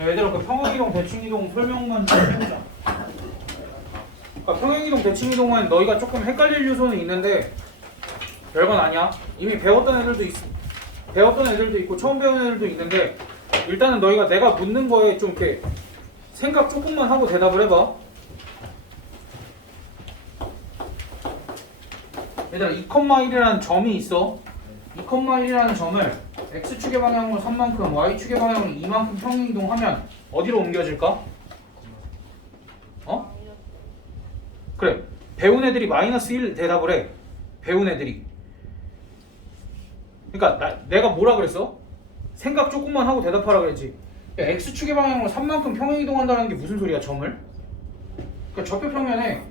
얘들아 그 평행이동 대칭이동 설명만 좀 해보자. 그러니까 평행이동 대칭이동은 너희가 조금 헷갈릴 요소는 있는데 별건 아니야. 이미 배웠던 애들도 있고 처음 배우는 애들도 있는데 일단은 너희가 내가 묻는 거에 좀 이렇게 생각 조금만 하고 대답을 해봐. 얘들아 2,1이라는 점이 있어. 2,1이라는 점을 x축의 방향으로 3만큼 y축의 방향으로 2만큼 평행이동하면 어디로 옮겨질까? 어? 그래 배운 애들이 마이너스 1 대답을 해. 배운 애들이. 그러니까 내가 뭐라 그랬어? 생각 조금만 하고 대답하라 그랬지. 야, x축의 방향으로 3만큼 평행이동한다는 게 무슨 소리야 점을? 그러니까 좌표평면에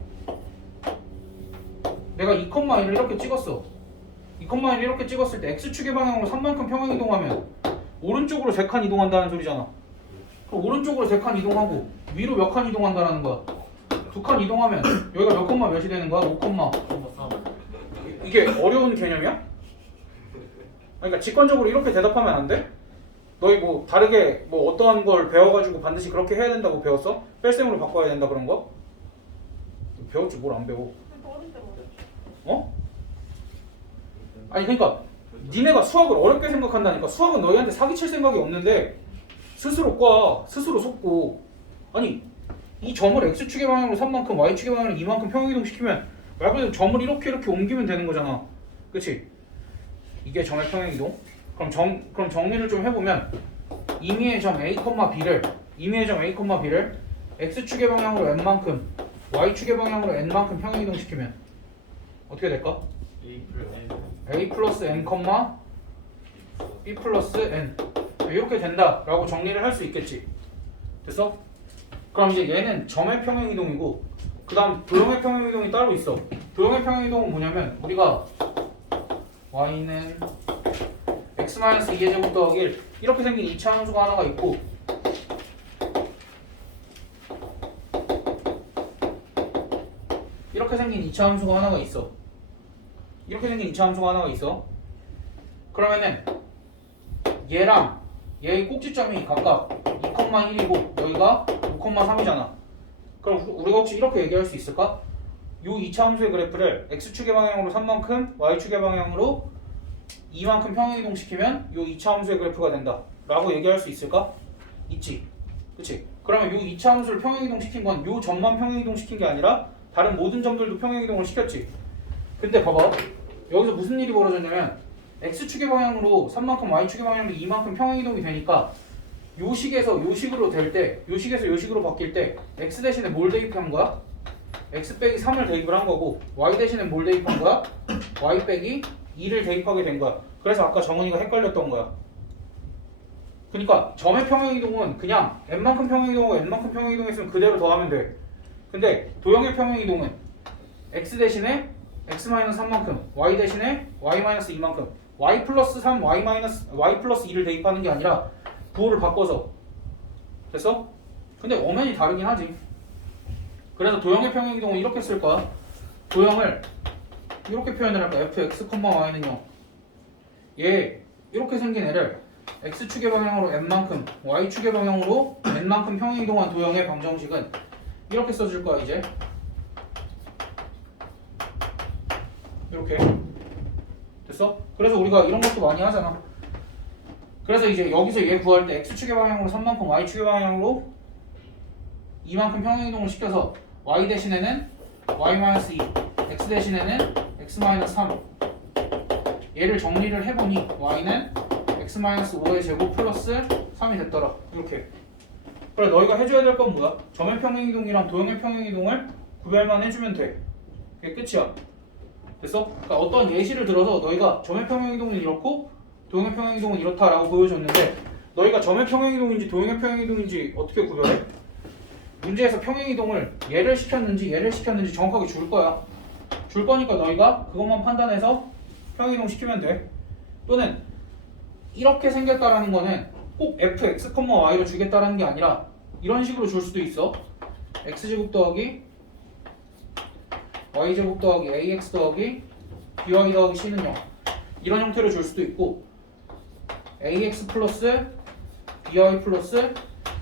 내가 2,1을 이렇게 찍었어. 2,1을 이렇게 찍었을 때 x축의 방향으로 3만큼 평행이동하면 오른쪽으로 3칸 이동한다는 소리잖아. 그럼 오른쪽으로 3칸 이동하고 위로 몇 칸 이동한다는 거야? 2칸 이동하면 여기가 몇 콤마 몇이 되는 거야? 5,3. 이게 어려운 개념이야? 그러니까 직관적으로 이렇게 대답하면 안 돼? 너희 뭐 다르게 뭐 어떠한 걸 배워가지고 반드시 그렇게 해야 된다고 배웠어? 뺄셈으로 바꿔야 된다 그런 거? 배웠지 뭘 안 배워? 어? 아니 그러니까 니네가 수학을 어렵게 생각한다니까. 수학은 너희한테 사기칠 생각이 없는데 스스로 꽈 스스로 속고. 아니 이 점을 x축의 방향으로 3만큼 y축의 방향으로 2만큼 평행이동 시키면 말 그대로 점을 이렇게 옮기면 되는 거잖아. 그치? 이게 점의 평행이동. 그럼 정리를 좀 해보면 임의의 점 a, b를 x축의 방향으로 n만큼 y축의 방향으로 n만큼 평행이동 시키면 어떻게 될까? a 플러스 n, b 플러스 n 이렇게 된다라고 정리를 할 수 있겠지. 됐어? 그럼 이제 얘는 점의 평행이동이고 그 다음 도형의 평행이동이 따로 있어. 도형의 평행이동은 뭐냐면 우리가 y는 x-2의 제곱 더하기 1 이렇게 생긴 이차 함수가 하나가 있고 이렇게 생긴 이차 함수가 하나가 있어. 이렇게 생긴 이차 함수가 하나가 있어. 그러면은 얘랑 얘의 꼭지점이 각각 2,1이고 여기가 5,3이잖아. 그럼 우리가 혹시 이렇게 얘기할 수 있을까? 요 이차 함수의 그래프를 x축의 방향으로 3만큼 y축의 방향으로 2만큼 평행이동 시키면 요 이차 함수의 그래프가 된다 라고 얘기할 수 있을까? 있지. 그치? 그러면 요 이차 함수를 평행이동 시킨 건 요 점만 평행이동 시킨 게 아니라 다른 모든 점들도 평행이동을 시켰지. 근데 봐봐 여기서 무슨 일이 벌어졌냐면 x축의 방향으로 3만큼 y축의 방향으로 2만큼 평행이동이 되니까 요 식에서 요 식으로 될 때 요 식에서 요 식으로 바뀔 때 x 대신에 뭘 대입한 거야? x 빼기 3을 대입을 한 거고 y 대신에 뭘 대입한 거야? y 빼기 2를 대입하게 된 거야. 그래서 아까 정은이가 헷갈렸던 거야. 그러니까 점의 평행이동은 그냥 n만큼 평행이동하고 n만큼 평행이동했으면 그대로 더하면 돼. 근데 도형의 평행이동은 x 대신에 x-3만큼 y 대신에 y-2만큼 y 플러스 3, y 플러스 2를 대입하는 게 아니라 부호를 바꿔서. 됐어? 근데 엄연히 다르긴 하지. 그래서 도형의 평행이동은 이렇게 쓸 거야. 도형을 이렇게 표현을 할까? fx, y는요. 얘 이렇게 생긴 애를 x축의 방향으로 n만큼 y축의 방향으로 n만큼 평행이동한 도형의 방정식은 이렇게 써줄 거야 이제. 이렇게. 됐어? 그래서 우리가 이런 것도 많이 하잖아. 그래서 이제 여기서 얘 구할 때 x축의 방향으로 3만큼 y축의 방향으로 2만큼 평행이동을 시켜서 y 대신에는 y-2 x 대신에는 x-3 얘를 정리를 해보니 y는 x-5의 제곱 플러스 3이 됐더라. 이렇게. 그래 너희가 해줘야 될 건 뭐야? 점의 평행이동이랑 도형의 평행이동을 구별만 해주면 돼. 그게 끝이야. 됐어? 그러니까 어떤 예시를 들어서 너희가 점의 평행이동은 이렇고 도형의 평행이동은 이렇다라고 보여줬는데 너희가 점의 평행이동인지 도형의 평행이동인지 어떻게 구별해? 문제에서 평행이동을 얘를 시켰는지 정확하게 줄 거야. 줄 거니까 너희가 그것만 판단해서 평행이동 시키면 돼. 또는 이렇게 생겼다라는 거는 꼭 fx, y로 주겠다라는 게 아니라 이런 식으로 줄 수도 있어. x제곱 더하기 y제곱 더하기 ax 더하기 by 더하기 c는 0 이런 형태로 줄 수도 있고 ax 플러스 bi 플러스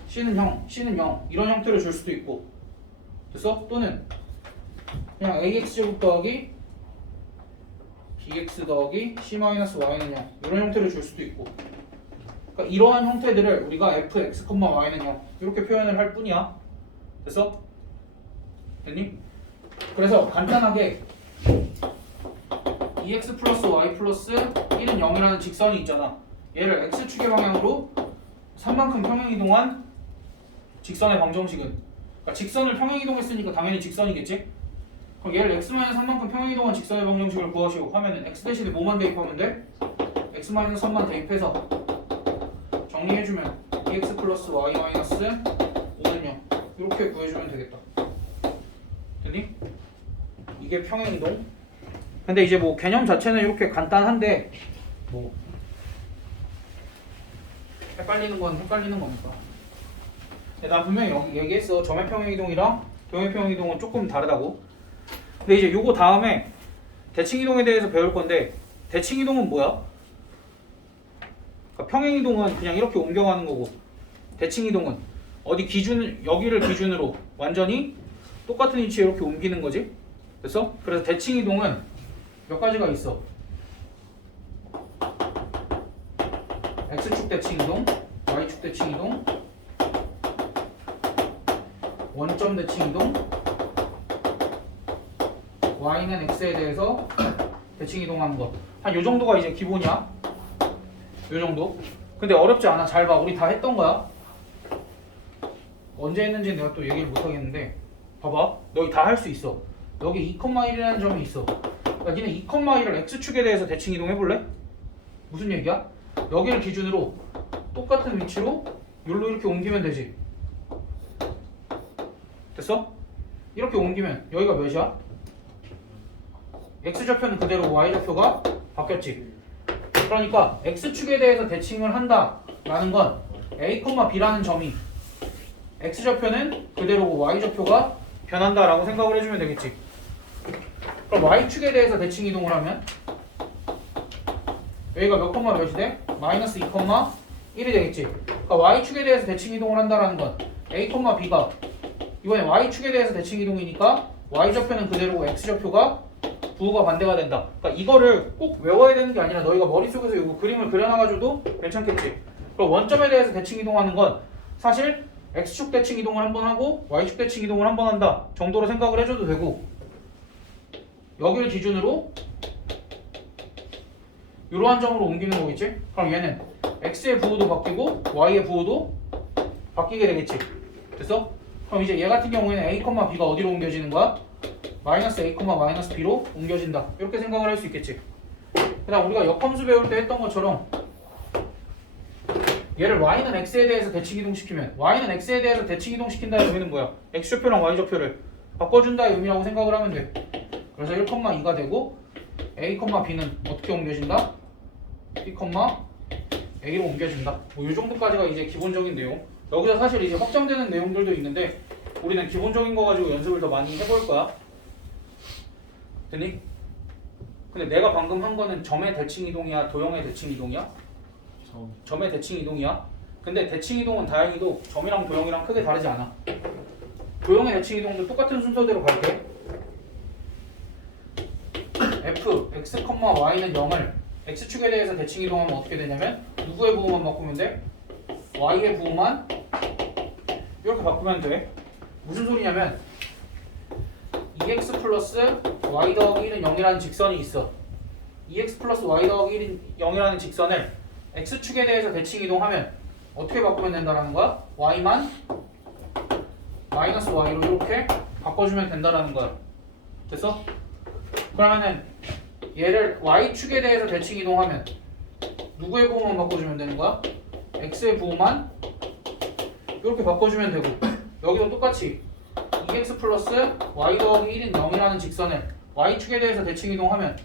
c는 0, c는 0 이런 형태를 줄 수도 있고 됐어? 또는 그냥 ax제곱 더하기 bx 더하기 c-y는 0 이런 형태를 줄 수도 있고 그러니까 이러한 형태들을 우리가 fx, y는 0 이렇게 표현을 할 뿐이야. 됐어? 됐니? 그래서 간단하게 ex 플러스 y 플러스 1은 0이라는 직선이 있잖아. 얘를 x축의 방향으로 3만큼 평행이동한 직선의 방정식은 그러니까 직선을 평행이동했으니까 당연히 직선이겠지? 그럼 얘를 x-3만큼 평행이동한 직선의 방정식을 구하시오 하면은 x 대신에 뭐만 대입하면 돼? x-3만 대입해서 정리해주면 ex 플러스 y 마이너스 5는 0 이렇게 구해주면 되겠다. 됐니? 이게 평행이동. 근데 이제 뭐 개념 자체는 이렇게 간단한데 뭐 헷갈리는 건 헷갈리는 거니까. 난 분명히 여기 얘기했어. 점의 평행이동이랑 도형의 평행이동은 조금 다르다고. 근데 이제 요거 다음에 대칭이동에 대해서 배울 건데 대칭이동은 뭐야? 그러니까 평행이동은 그냥 이렇게 옮겨가는 거고 대칭이동은 어디 기준 여기를 기준으로 완전히 똑같은 위치에 이렇게 옮기는 거지. 됐어? 그래서 대칭이동은 몇 가지가 있어. x축 대칭이동, y축 대칭이동, 원점 대칭이동, y는 x에 대해서 대칭이동하는 거. 한 요 정도가 이제 기본이야. 요 정도. 근데 어렵지 않아. 잘 봐. 우리 다 했던 거야. 언제 했는지 내가 또 얘기를 못 하겠는데 봐봐. 너희 다 할 수 있어. 여기 2,1이라는 점이 있어. 그러니까 니네 2,1을 x축에 대해서 대칭이동 해볼래? 무슨 얘기야? 여기를 기준으로 똑같은 위치로 여기로 이렇게 옮기면 되지. 됐어? 이렇게 옮기면 여기가 몇이야? x좌표는 그대로 y좌표가 바뀌었지. 그러니까 x축에 대해서 대칭을 한다라는 건 a, b라는 점이 x좌표는 그대로고 y좌표가 변한다라고 생각을 해주면 되겠지. 그럼 y축에 대해서 대칭 이동을 하면 여기가 몇 콤마 몇이 돼? 마이너스 2,1이 되겠지. 그러니까 y축에 대해서 대칭 이동을 한다라는 건 a, b가 이번에 y축에 대해서 대칭 이동이니까 y좌표는 그대로고 x좌표가 부호가 반대가 된다. 그러니까 이거를 꼭 외워야 되는 게 아니라 너희가 머릿속에서 이거 그림을 그려놔가지고도 괜찮겠지. 그럼 원점에 대해서 대칭 이동하는 건 사실 x축 대칭 이동을 한 번 하고 y축 대칭 이동을 한 번 한다 정도로 생각을 해줘도 되고 여기를 기준으로 이러한 점으로 옮기는 거겠지? 그럼 얘는 x의 부호도 바뀌고 y의 부호도 바뀌게 되겠지. 됐어? 그럼 이제 얘 같은 경우에는 a, b가 어디로 옮겨지는 거야? 마이너스 a, 마이너스 b로 옮겨진다. 이렇게 생각을 할 수 있겠지. 그 다음 우리가 역함수 배울 때 했던 것처럼 얘를 y는 x에 대해서 대칭 이동시키면 y는 x에 대해서 대칭 이동시킨다의 의미는 뭐야? x좌표랑 y좌표를 바꿔준다의 의미라고 생각을 하면 돼. 그래서 1,2가 되고 a, b는 어떻게 옮겨진다? b, a로 옮겨진다. 뭐 이 정도까지가 이제 기본적인 내용. 여기서 사실 이제 확장되는 내용들도 있는데 우리는 기본적인 거 가지고 연습을 더 많이 해볼 거야. 됐니? 근데 내가 방금 한 거는 점의 대칭 이동이야, 도형의 대칭 이동이야? 점의 대칭 이동이야. 근데 대칭 이동은 다행히도 점이랑 도형이랑 크게 다르지 않아. 도형의 대칭 이동도 똑같은 순서대로 갈게. f, x, y는 0을 x축에 대해서 대칭 이동하면 어떻게 되냐면 누구의 부호만 바꾸면 돼? y의 부호만 이렇게 바꾸면 돼. 무슨 소리냐면 2x 플러스 y 더하기 1은 0이라는 직선이 있어. 2x 플러스 y 더하기 1은 0이라는 직선을 x축에 대해서 대칭 이동하면 어떻게 바꾸면 된다라는 거야? y만 마이너스 y로 이렇게 바꿔주면 된다라는 거야. 됐어? 그러면은 얘를 y축에 대해서 대칭 이동하면 누구의 부호만 바꿔주면 되는 거야? x의 부호만 이렇게 바꿔주면 되고 여기도 똑같이 2x 플러스 y 더하기 1인 0이라는 직선을 y축에 대해서 대칭 이동하면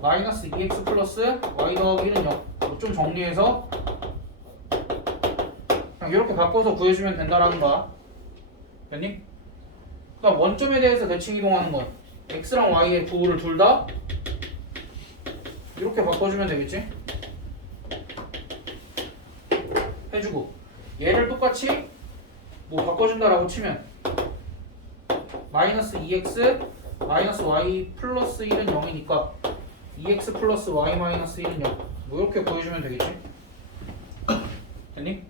마이너스 2x 플러스 y 더하기 1은 0. 좀 정리해서 그냥 이렇게 바꿔서 구해주면 된다라는 거야. 됐니? 그다음 원점에 대해서 대칭 이동하는 건 x랑 y의 부호를 둘 다 이렇게 바꿔주면 되겠지? 해주고 얘를 똑같이 뭐 바꿔준다라고 치면 마이너스 2x 마이너스 y 플러스 1은 0이니까 2x 플러스 y 마이너스 1은 0. 뭐 이렇게 보여주면 되겠지? 됐니?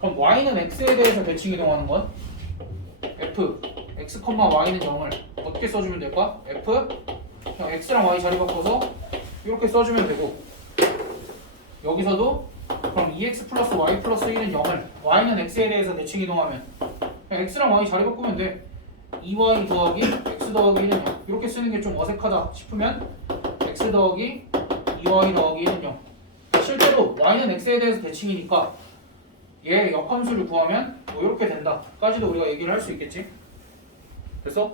그럼 y는 x에 대해서 대칭 이동하는 건 f x, y는 0을 어떻게 써주면 될까? f 그냥 x랑 y 자리 바꿔서 이렇게 써주면 되고 여기서도 그럼 2x 플러스 y 플러스 1은 0을 y는 x에 대해서 대칭 이동하면 그냥 x랑 y 자리 바꾸면 돼. 2y 더하기 x 더하기 1은 0 이렇게 쓰는 게 좀 어색하다 싶으면 x 더하기 2y 더하기 1은 0 실제로 y는 x에 대해서 대칭이니까 얘 역함수를 구하면 뭐 이렇게 된다 까지도 우리가 얘기를 할 수 있겠지. 그래서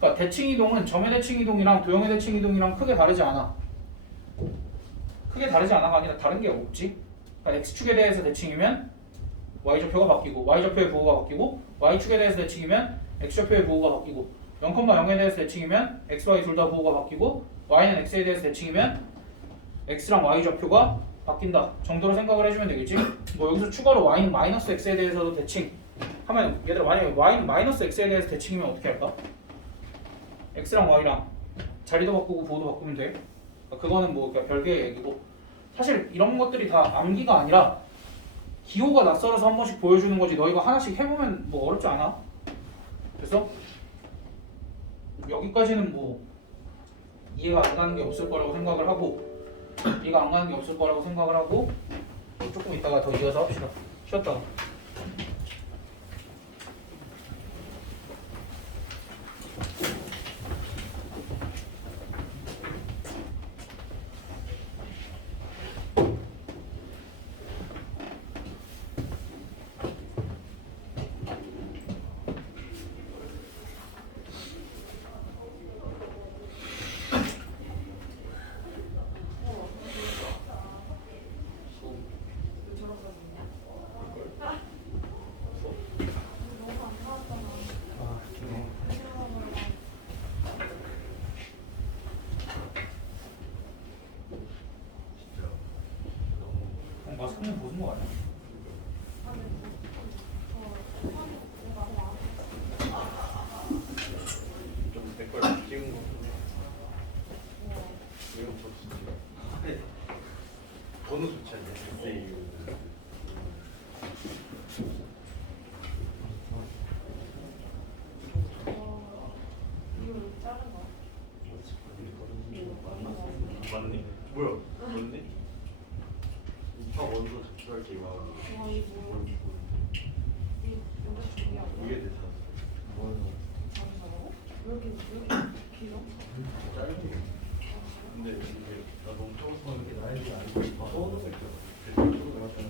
그러니까 대칭 이동은 점의 대칭 이동이랑 도형의 대칭 이동이랑 크게 다르지 않아. 크게 다르지 않아가 아니라 다른 게 없지. 그러니까 x축에 대해서 대칭이면 y좌표가 바뀌고 y좌표의 부호가 바뀌고 y축에 대해서 대칭이면 x좌표의 부호가 바뀌고 0,0에 대해서 대칭이면 x, y 둘 다 부호가 바뀌고 y는 x에 대해서 대칭이면 x랑 y좌표가 바뀐다 정도로 생각을 해주면 되겠지. 뭐 여기서 추가로 y는 마이너스 x에 대해서도 대칭 하면 얘들아 만약에 y는 마이너스 x에 대해서 대칭이면 어떻게 할까? x랑 y랑 자리도 바꾸고 부호도 바꾸면 돼. 그거는 뭐 별개의 얘기고 사실 이런 것들이 다 암기가 아니라 기호가 낯설어서 한 번씩 보여주는 거지 너희가 하나씩 해보면 뭐 어렵지 않아. 그래서 여기까지는 뭐 이해가 안 가는 게 없을 거라고 생각을 하고 이해가 안 가는 게 없을 거라고 생각을 하고 조금 이따가 더 이어서 합시다. 쉬었다가 마스크는 보는 거 아니야? 좀 댓글 찍은 거. 이거 좋지. 번호 좋지 않냐? 맞네? 뭐야? 맞네? 차 원서 접수할 게 나오고. 이게 됐어. 짧은 게. 근데 이게 나 너무 적어서 이게 나이를 알고 싶어. 써오는 거 있잖아.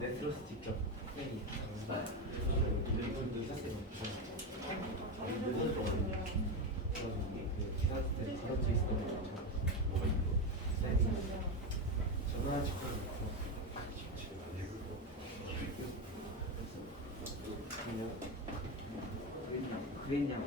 넷플러스 직접 팬이 이분도 샀어요. 그래가지고 기사 때 걸어져 있었는데 뭐가 있고 전화 직접 그냥 그랬냐고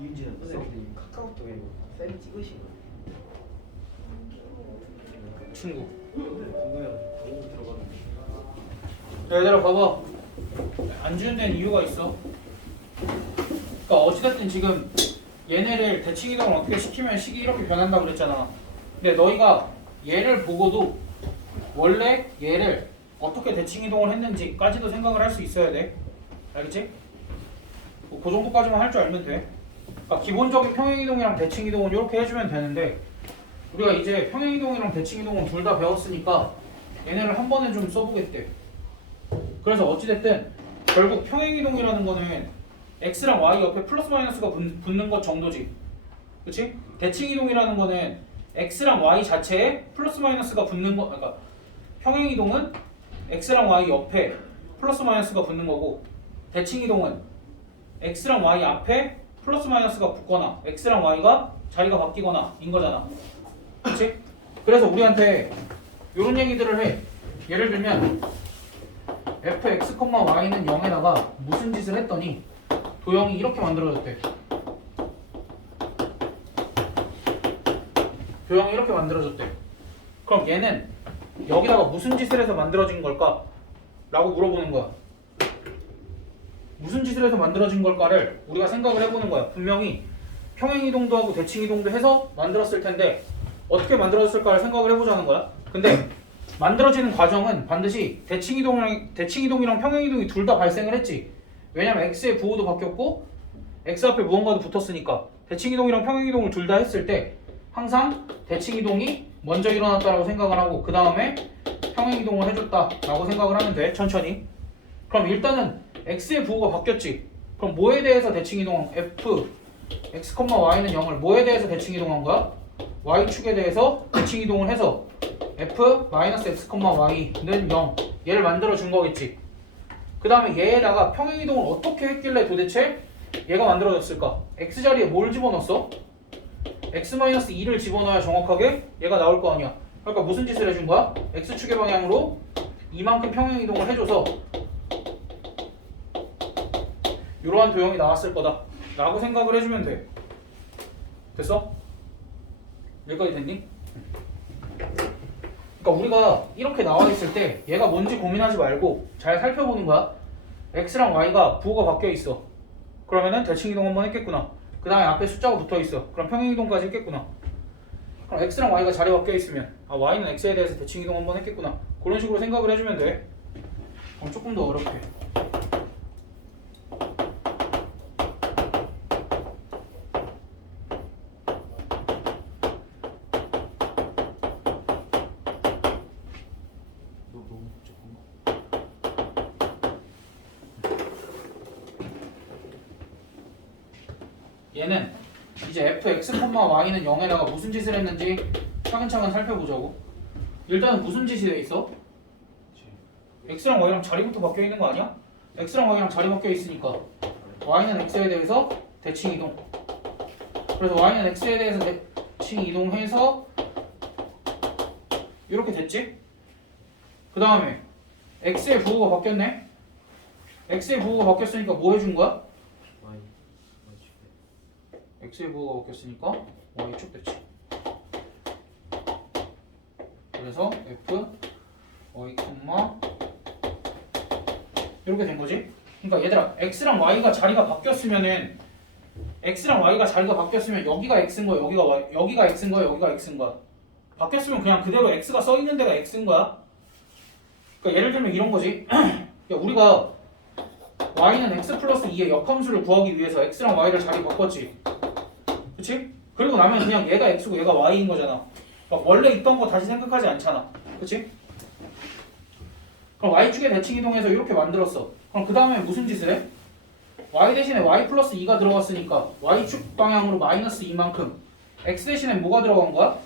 이윤지는 선생님이 카카오톡에 쌤이 찍으신 거예요. 친구 궁금해요. 너무 들어가는데. 얘들아 봐봐 안 주는 데는 이유가 있어. 그러니까 어찌됐든 지금 얘네를 대칭 이동을 어떻게 시키면 식이 이렇게 변한다 그랬잖아. 근데 너희가 얘를 보고도 원래 얘를 어떻게 대칭 이동을 했는지까지도 생각을 할 수 있어야 돼. 알겠지? 그 정도까지만 할 줄 알면 돼. 그러니까 기본적인 평행이동이랑 대칭이동은 이렇게 해주면 되는데 우리가 이제 평행이동이랑 대칭이동은 둘 다 배웠으니까 얘네를 한 번에 좀 써보겠대. 그래서 어찌됐든 결국 평행이동이라는 거는 x랑 y 옆에 플러스 마이너스가 붙는 것 정도지. 그치? 대칭이동이라는 거는 x랑 y 자체에 플러스 마이너스가 붙는 거, 그러니까 평행이동은 x랑 y 옆에 플러스 마이너스가 붙는 거고 대칭이동은 x랑 y 앞에 플러스 마이너스가 붙거나 x랑 y가 자리가 바뀌거나 인 거잖아. 그치? 그래서 우리한테 이런 얘기들을 해. 예를 들면 fx, y는 0에다가 무슨 짓을 했더니 도형이 이렇게 만들어졌대. 도형이 이렇게 만들어졌대. 그럼 얘는 여기다가 무슨 짓을 해서 만들어진 걸까? 라고 물어보는 거야. 무슨 짓을 해서 만들어진 걸까를 우리가 생각을 해보는 거야. 분명히 평행이동도 하고 대칭이동도 해서 만들었을 텐데 어떻게 만들어졌을까를 생각을 해보자는 거야. 근데 만들어지는 과정은 반드시 대칭이동이랑 평행이동이 둘 다 발생을 했지. 왜냐면 x의 부호도 바뀌었고 x 앞에 무언가도 붙었으니까 대칭이동이랑 평행이동을 둘 다 했을 때 항상 대칭이동이 먼저 일어났다라고 생각을 하고 그 다음에 평행이동을 해줬다라고 생각을 하면 돼. 천천히. 그럼 일단은 x의 부호가 바뀌었지. 그럼 뭐에 대해서 대칭이동한 f x, y는 0을 뭐에 대해서 대칭이동한 거야? y축에 대해서 대칭이동을 해서 f x, y는 0 얘를 만들어 준 거겠지. 그 다음에 얘에다가 평행이동을 어떻게 했길래 도대체 얘가 만들어졌을까? x 자리에 뭘 집어넣었어? x-2를 집어넣어야 정확하게 얘가 나올 거 아니야. 그러니까 무슨 짓을 해준 거야? x축의 방향으로 이만큼 평행이동을 해줘서 이러한 도형이 나왔을 거다 라고 생각을 해주면 돼. 됐어? 여기까지 됐니? 그러니까 우리가 이렇게 나와 있을 때 얘가 뭔지 고민하지 말고 잘 살펴보는 거야. x랑 y가 부호가 바뀌어 있어. 그러면은 대칭이동 한번 했겠구나. 그 다음에 앞에 숫자가 붙어 있어. 그럼 평행이동까지 했겠구나. 그럼 x랑 y가 자리 바뀌어 있으면 y는 x에 대해서 대칭이동 한번 했겠구나. 그런 식으로 생각을 해주면 돼. 그럼 조금 더 어렵게. 너무 복잡한 거. 얘는 이제 fx, y는 0에다가 무슨 짓을 했는지 차근차근 살펴보자고. 일단은 무슨 짓이 돼 있어? x랑 y랑 자리부터 바뀌어 있는 거 아니야? x랑 y랑 자리 바뀌어 있으니까 y는 x에 대해서 대칭 이동. 그래서 y는 x에 대해서 대칭 이동해서 이렇게 됐지? 그 다음에 x의 부호가 바뀌었네? x의 부호가 바뀌었으니까 뭐 해준 거야? y x의 부호가 바뀌었으니까 y축 됐지. 그래서 f y, 이렇게 된 거지. 그러니까 얘들아 x랑 y가 자리가 바뀌었으면은 x랑 y가 자리가 바뀌었으면 여기가 x인 거야, 여기가 y, 여기가 x인 거야, 여기가 x인 거야. 바뀌었으면 그냥 그대로 x가 써 있는 데가 x인 거야. 그러니까 예를 들면 이런 거지. 야, 우리가 y는 x 플러스 2의 역함수를 구하기 위해서 x랑 y를 자리 바꿨지. 그치? 그리고 나면 그냥 얘가 x고 얘가 y인 거잖아. 막 원래 있던 거 다시 생각하지 않잖아. 그치? 그럼 y축에 대칭 이동해서 이렇게 만들었어. 그럼 그 다음에 무슨 짓을 해? y 대신에 y 플러스 2가 들어갔으니까 y축 방향으로 마이너스 2만큼 x 대신에 뭐가 들어간 거야?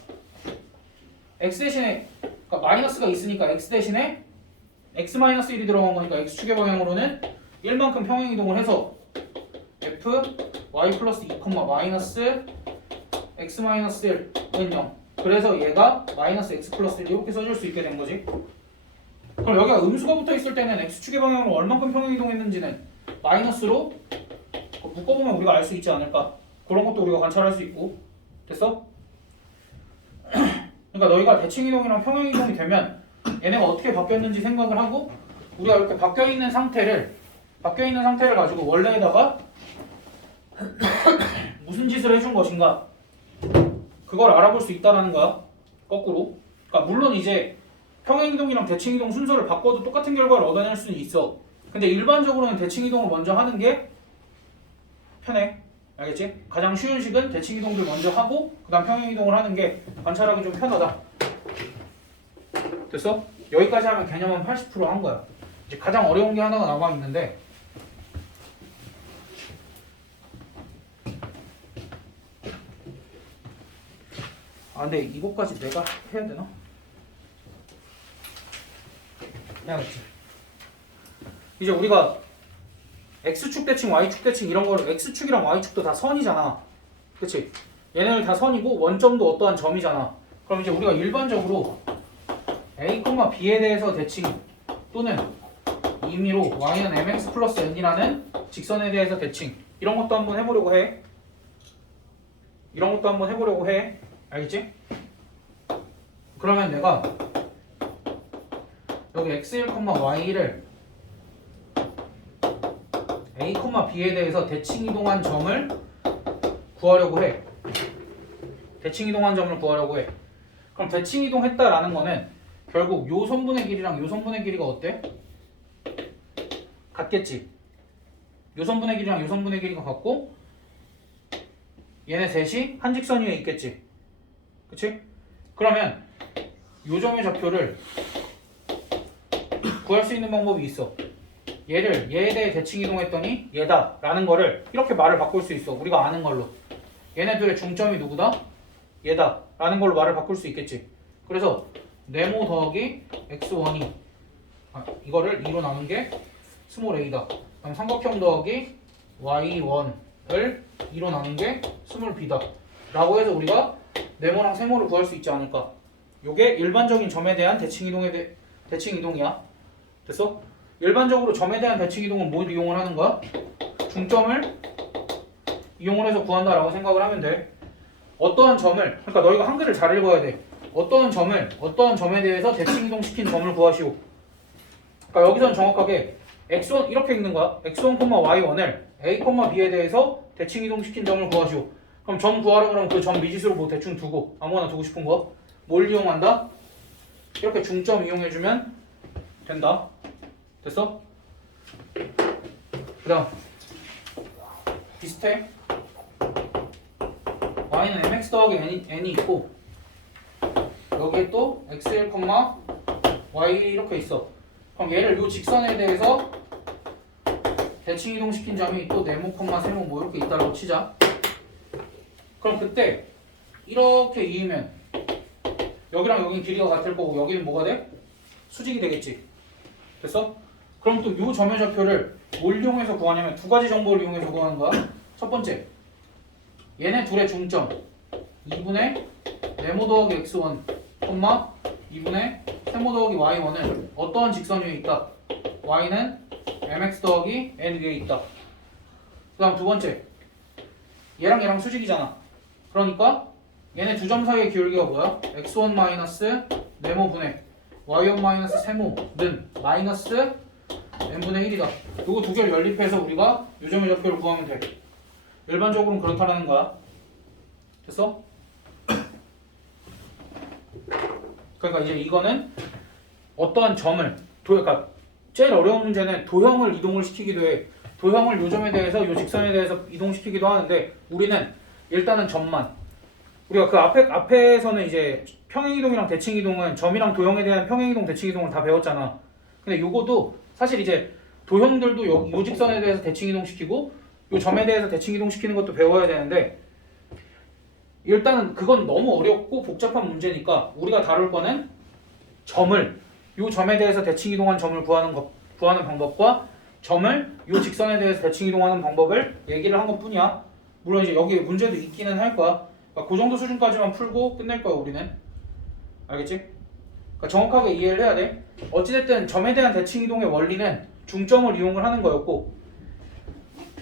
x 대신에 그러니까 마이너스가 있으니까 x 대신에 x-1이 들어간 거니까 x축의 방향으로는 1만큼 평행이동을 해서 f y 플러스 2, 마이너스 x-1은 0. 그래서 얘가 마이너스 x 플러스 1 이렇게 써줄 수 있게 된 거지. 그럼 여기가 음수가 붙어 있을 때는 x축의 방향으로 얼만큼 평행이동했는지는 마이너스로 묶어보면 우리가 알 수 있지 않을까. 그런 것도 우리가 관찰할 수 있고. 됐어? 그러니까 너희가 대칭이동이랑 평행이동이 되면 얘네가 어떻게 바뀌었는지 생각을 하고 우리가 이렇게 바뀌어있는 상태를 가지고 원래에다가 무슨 짓을 해준 것인가 그걸 알아볼 수 있다는 거야. 거꾸로. 그러니까 물론 이제 평행이동이랑 대칭이동 순서를 바꿔도 똑같은 결과를 얻어낼 수는 있어. 근데 일반적으로는 대칭이동을 먼저 하는 게 편해. 알겠지? 가장 쉬운 식은 대칭 이동들 먼저 하고 그 다음 평행 이동을 하는 게 관찰하기 좀 편하다. 됐어? 여기까지 하면 개념은 80%한 거야. 이제 가장 어려운 게 하나가 남아 있는데 근데 이거까지 내가 해야 되나? 해야겠지. 이제 우리가 x축 대칭, y축 대칭 이런 걸 x축이랑 y축도 다 선이잖아. 그치? 얘네들 다 선이고 원점도 어떠한 점이잖아. 그럼 이제 우리가 일반적으로 a, b에 대해서 대칭 또는 임의로 y는 mx 플러스 n이라는 직선에 대해서 대칭 이런 것도 한번 해보려고 해. 이런 것도 한번 해보려고 해. 알겠지? 그러면 내가 여기 x1, y를 a, b에 대해서 대칭 이동한 점을 구하려고 해. 대칭 이동한 점을 구하려고 해. 그럼 대칭 이동했다라는 거는 결국 요 선분의 길이랑 요 선분의 길이가 어때? 같겠지. 요 선분의 길이랑 요 선분의 길이가 같고 얘네 셋이 한 직선 위에 있겠지. 그치? 그러면 요 점의 좌표를 구할 수 있는 방법이 있어. 얘를 얘에 대해 대칭 이동했더니 얘다 라는 거를 이렇게 말을 바꿀 수 있어. 우리가 아는 걸로. 얘네들의 중점이 누구다? 얘다 라는 걸로 말을 바꿀 수 있겠지. 그래서 네모 더하기 x1이 이거를 2로 나눈 게 스몰 a다. 그럼 삼각형 더하기 y1을 2로 나눈 게 스몰 b다 라고 해서 우리가 네모랑 세모를 구할 수 있지 않을까. 요게 일반적인 점에 대한 대칭 이동이야. 됐어? 일반적으로 점에 대한 대칭 이동은 뭘 이용을 하는 거야? 중점을 이용을 해서 구한다라고 생각을 하면 돼. 어떠한 점을, 그러니까 너희가 한글을 잘 읽어야 돼. 어떠한 점에 대해서 대칭 이동시킨 점을 구하시오. 그러니까 여기서는 정확하게 x1 이렇게 읽는 거야. x1, y1을 a, b에 대해서 대칭 이동시킨 점을 구하시오. 그럼 점 구하려 그러면 그 점 미지수로 뭐 대충 두고 아무거나 두고 싶은 거 뭘 이용한다? 이렇게 중점 이용해주면 된다. 됐어? 그 다음 비슷해. y는 mx 더하기 n이 있고 여기에 또 x1, y1이 이렇게 있어. 그럼 얘를 요 직선에 대해서 대칭 이동시킨 점이 또 네모, 세모 뭐 이렇게 있다고 치자. 그럼 그때 이렇게 이으면 여기랑 여긴 길이가 같을 거고 여기는 뭐가 돼? 수직이 되겠지. 됐어? 그럼 또 요 점의 좌표를 뭘 이용해서 구하냐면 두 가지 정보를 이용해서 구하는 거야. 첫 번째, 얘네 둘의 중점 2분의 네모 더하기 x1, 2분의 세모 더하기 y1은 어떠한 직선 위에 있다? y는 mx 더하기 n 위에 있다. 그 다음 두 번째, 얘랑 얘랑 수직이잖아. 그러니까 얘네 두 점 사이의 기울기가 뭐야? x1 마이너스 네모 분의 y1 마이너스 세모는 마이너스 n분의 1이다. 이거 두 개를 연립해서 우리가 요 점의 좌표를 구하면 돼. 일반적으로는 그렇다라는 거야. 됐어? 그러니까 이제 이거는 어떠한 점을 그러니까 제일 어려운 문제는 도형을 이동을 시키기도 해. 도형을 요 점에 대해서 요 직선에 대해서 이동시키기도 하는데 우리는 일단은 점만. 우리가 그 앞에서는 이제 평행이동이랑 대칭이동은 점이랑 도형에 대한 평행이동, 대칭이동을 다 배웠잖아. 근데 요거도 사실 이제 도형들도 요 직선에 대해서 대칭이동시키고 요 점에 대해서 대칭이동시키는 것도 배워야 되는데 일단은 그건 너무 어렵고 복잡한 문제니까 우리가 다룰 거는 점을 요 점에 대해서 대칭이동한 점을 구하는 방법과 점을 요 직선에 대해서 대칭이동하는 방법을 얘기를 한 것뿐이야. 물론 이제 여기 문제도 있기는 할 거야. 그러니까 그 정도 수준까지만 풀고 끝낼 거야 우리는. 알겠지? 그러니까 정확하게 이해를 해야 돼. 어찌됐든 점에 대한 대칭이동의 원리는 중점을 이용을 하는 거였고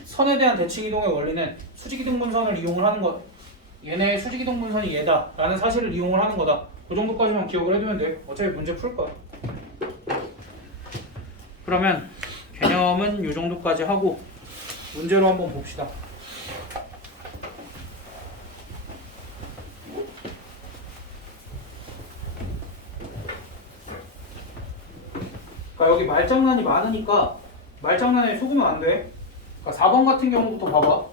선에 대한 대칭이동의 원리는 수직이동 분선을 이용을 하는 거. 얘네의 수직이동 분선이 얘다 라는 사실을 이용을 하는 거다. 그 정도까지만 기억을 해두면 돼. 어차피 문제 풀 거야. 그러면 개념은 이 정도까지 하고 문제로 한번 봅시다. 그러니까 여기 말장난이 많으니까 말장난에 속으면 안 돼. 그러니까 4번 같은 경우부터 봐봐.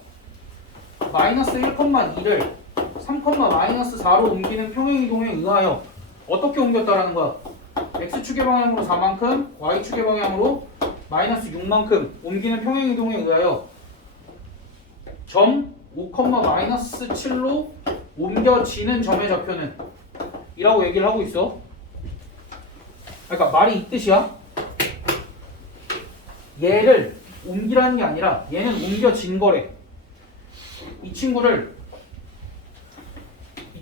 마이너스 1,2를 3,-4로 옮기는 평행이동에 의하여 어떻게 옮겼다라는 거야? x축의 방향으로 4만큼, y축의 방향으로 마이너스 6만큼 옮기는 평행이동에 의하여 점 5,-7로 옮겨지는 점의 좌표는 이라고 얘기를 하고 있어. 그러니까 말이 이 뜻이야. 얘를 옮기라는 게 아니라 얘는 옮겨진 거래. 이 친구를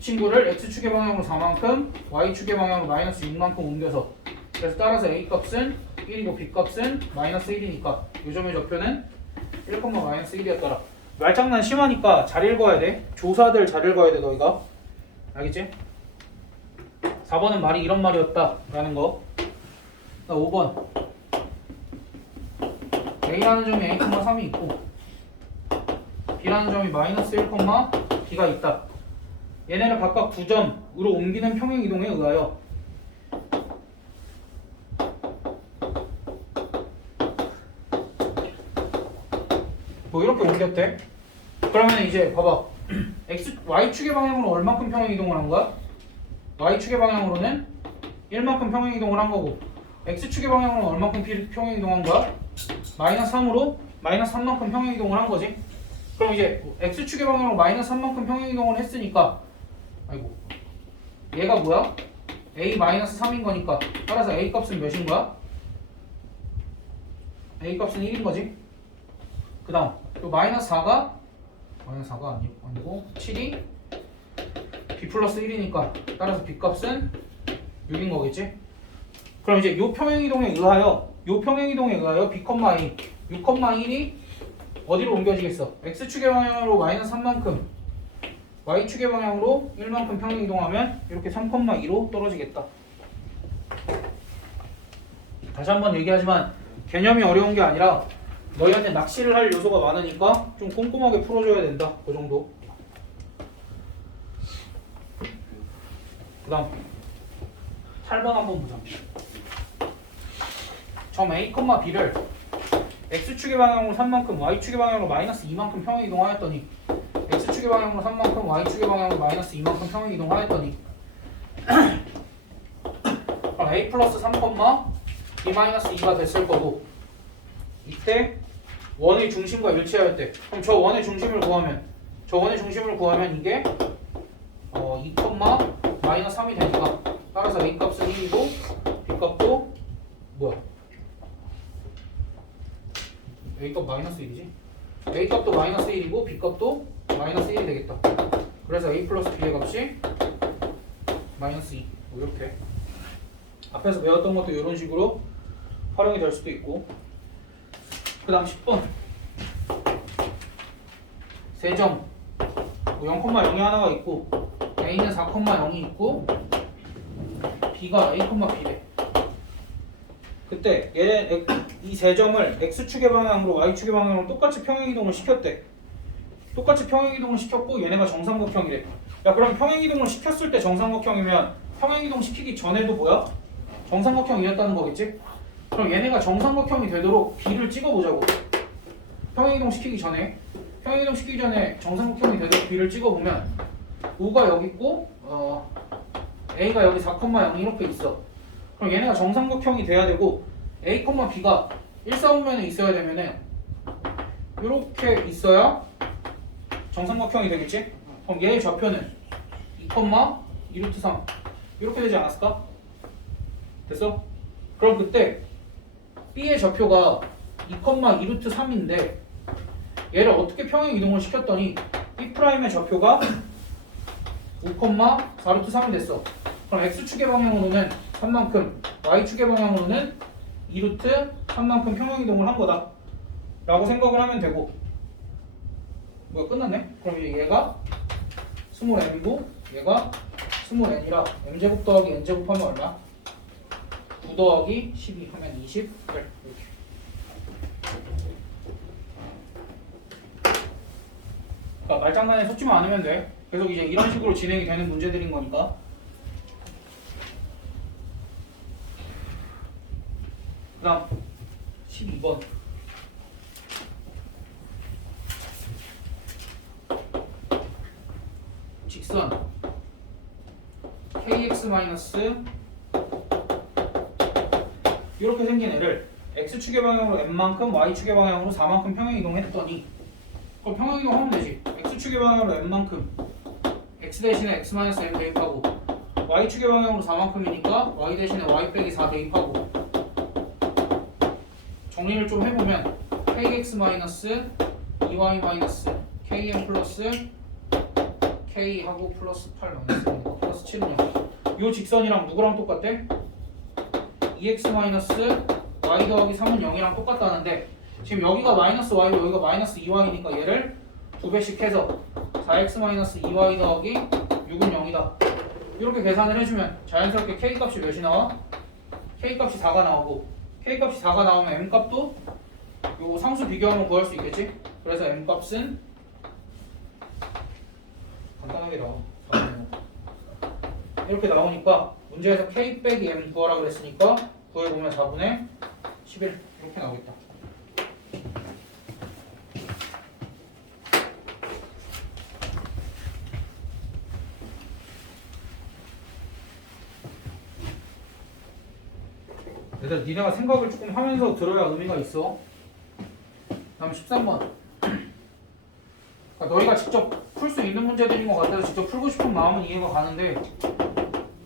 x축의 방향으로 4만큼, y축의 방향으로 마이너스 6만큼 옮겨서, 그래서 따라서 a값은 1이고 b값은 마이너스 1이니까 이 점의 좌표는 1,-1이었더라. 말장난 심하니까 잘 읽어야 돼. 조사들 잘 읽어야 돼 너희가. 알겠지? 4번은 말이 이런 말이었다 라는 거. 5번 a라는 점이 a,3이 있고 b라는 점이 마이너스 1, b가 있다. 얘네를 각각 두 점으로 옮기는 평행이동에 의하여 뭐 이렇게 옮겼대. 그러면 이제 봐봐. y축의 방향으로 얼만큼 평행이동을 한 거야? y축의 방향으로는 1만큼 평행이동을 한 거고 x축의 방향으로 얼만큼 평행이동한 거야? 마이너스 3으로 마이너스 3만큼 평행이동을 한 거지. 그럼 이제 x축의 방향으로 마이너스 3만큼 평행이동을 했으니까 아이고 얘가 뭐야? a-3인 거니까 따라서 a 값은 몇인 거야? a 값은 1인 거지. 그 다음 또 마이너스 4가 아니고 7이 b 플러스 1이니까 따라서 b 값은 6인 거겠지. 그럼 이제 요 평행이동에 의하여 b, 6,1이 어디로 옮겨지겠어? x축의 방향으로 마이너스 3만큼 y축의 방향으로 1만큼 평행이동하면 이렇게 3,2로 떨어지겠다. 다시 한번 얘기하지만 개념이 어려운 게 아니라 너희한테 낚시를 할 요소가 많으니까 좀 꼼꼼하게 풀어줘야 된다. 그 정도. 그 다음 8번 한번 보자. 점 a, b를 x축의 방향으로 3만큼 y축의 방향으로 마이너스 2만큼 평행이동하였더니 x축의 방향으로 3만큼 y축의 방향으로 마이너스 2만큼 평행이동하였더니 그럼 a 플러스 3, b 마이너스 2가 됐을 거고 이때 원의 중심과 일치하였대. 그럼 저 원의 중심을 구하면 이게 2, 마이너스 3이 되니까 따라서 a 값은 1이고 b 값도 뭐야? a 값 마이너스 1이지? a 값도 마이너스 1이고 b 값도 마이너스 1이 되겠다. 그래서 a 플러스 b의 값이 마이너스 2. 뭐 이렇게 앞에서 배웠던 것도 이런 식으로 활용이 될 수도 있고. 그 다음 10번 세점 0,0이 하나가 있고 a는 4,0이 있고 b가 a, b래. 그때 얘 이 세 점을 x축의 방향으로 y축의 방향으로 똑같이 평행이동을 시켰대. 똑같이 평행이동을 시켰고 얘네가 정삼각형이래. 야 그럼 평행이동을 시켰을 때 정삼각형이면 평행이동 시키기 전에도 뭐야? 정삼각형이었다는 거겠지? 그럼 얘네가 정삼각형이 되도록 b를 찍어보자고. 평행이동 시키기 전에 정삼각형이 되도록 b를 찍어보면 5가 여기 있고 a가 여기 4,0 이렇게 있어. 그럼 얘네가 정삼각형이 돼야 되고 a, b가 일사분면에 있어야 되면은 이렇게 있어야 정삼각형이 되겠지? 그럼 얘의 좌표는 2,2루트3 이렇게 되지 않았을까? 됐어? 그럼 그때 b의 좌표가 2,2루트3인데 얘를 어떻게 평행 이동을 시켰더니 b'의 좌표가 5,4루트3이 됐어. 그럼 x축의 방향으로는 3만큼 y축의 방향으로는 2루트 3만큼 평행 이동을 한 거다 라고 생각을 하면 되고. 뭐야 끝났네? 그럼 이제 얘가 20m이고 얘가 20n이라 m제곱 더하기 n제곱 하면 얼마? 9 더하기 12 하면 20 이렇게. 그러니까 말장난에 속지만 않으면 돼. 계속 이제 이런 식으로 진행이 되는 문제들인 거니까. 그 다음 12번 직선 kx 마이너스 이렇게 생긴 애를 x축의 방향으로 n만큼 y축의 방향으로 4만큼 평행이동했더니 그럼 평행이동하면 되지. x축의 방향으로 n만큼 x 대신에 x 마이너스 n 대입하고 y축의 방향으로 4만큼이니까 y 대신에 y 빼기 4 대입하고 정리를 좀 해보면 kx 마이너스 2y 마이너스 kn 플러스 k 하고 플러스 8 나왔으니까 플러스 7은 0. 요 직선이랑 누구랑 똑같대? 2x 마이너스 y 더하기 3은 0이랑 똑같다는데 지금 여기가 마이너스 y고 여기가 마이너스 2y니까 얘를 2배씩 해서 4x 마이너스 2y 더하기 6은 0이다. 이렇게 계산을 해주면 자연스럽게 k 값이 몇이 나와? k 값이 4가 나오고 k 값이 4가 나오면 m 값도 요 상수 비교하면 구할 수 있겠지? 그래서 m 값은 간단하게 나와. 4분의 5. 이렇게 나오니까 문제에서 k 빼기 m 구하라 그랬으니까 구해보면 4분의 11 이렇게 나오겠다. 얘들아 니네가 생각을 조금 하면서 들어야 의미가 있어. 다음 13번. 그러니까 너희가 직접 풀 수 있는 문제들인 것 같아서 직접 풀고 싶은 마음은 이해가 가는데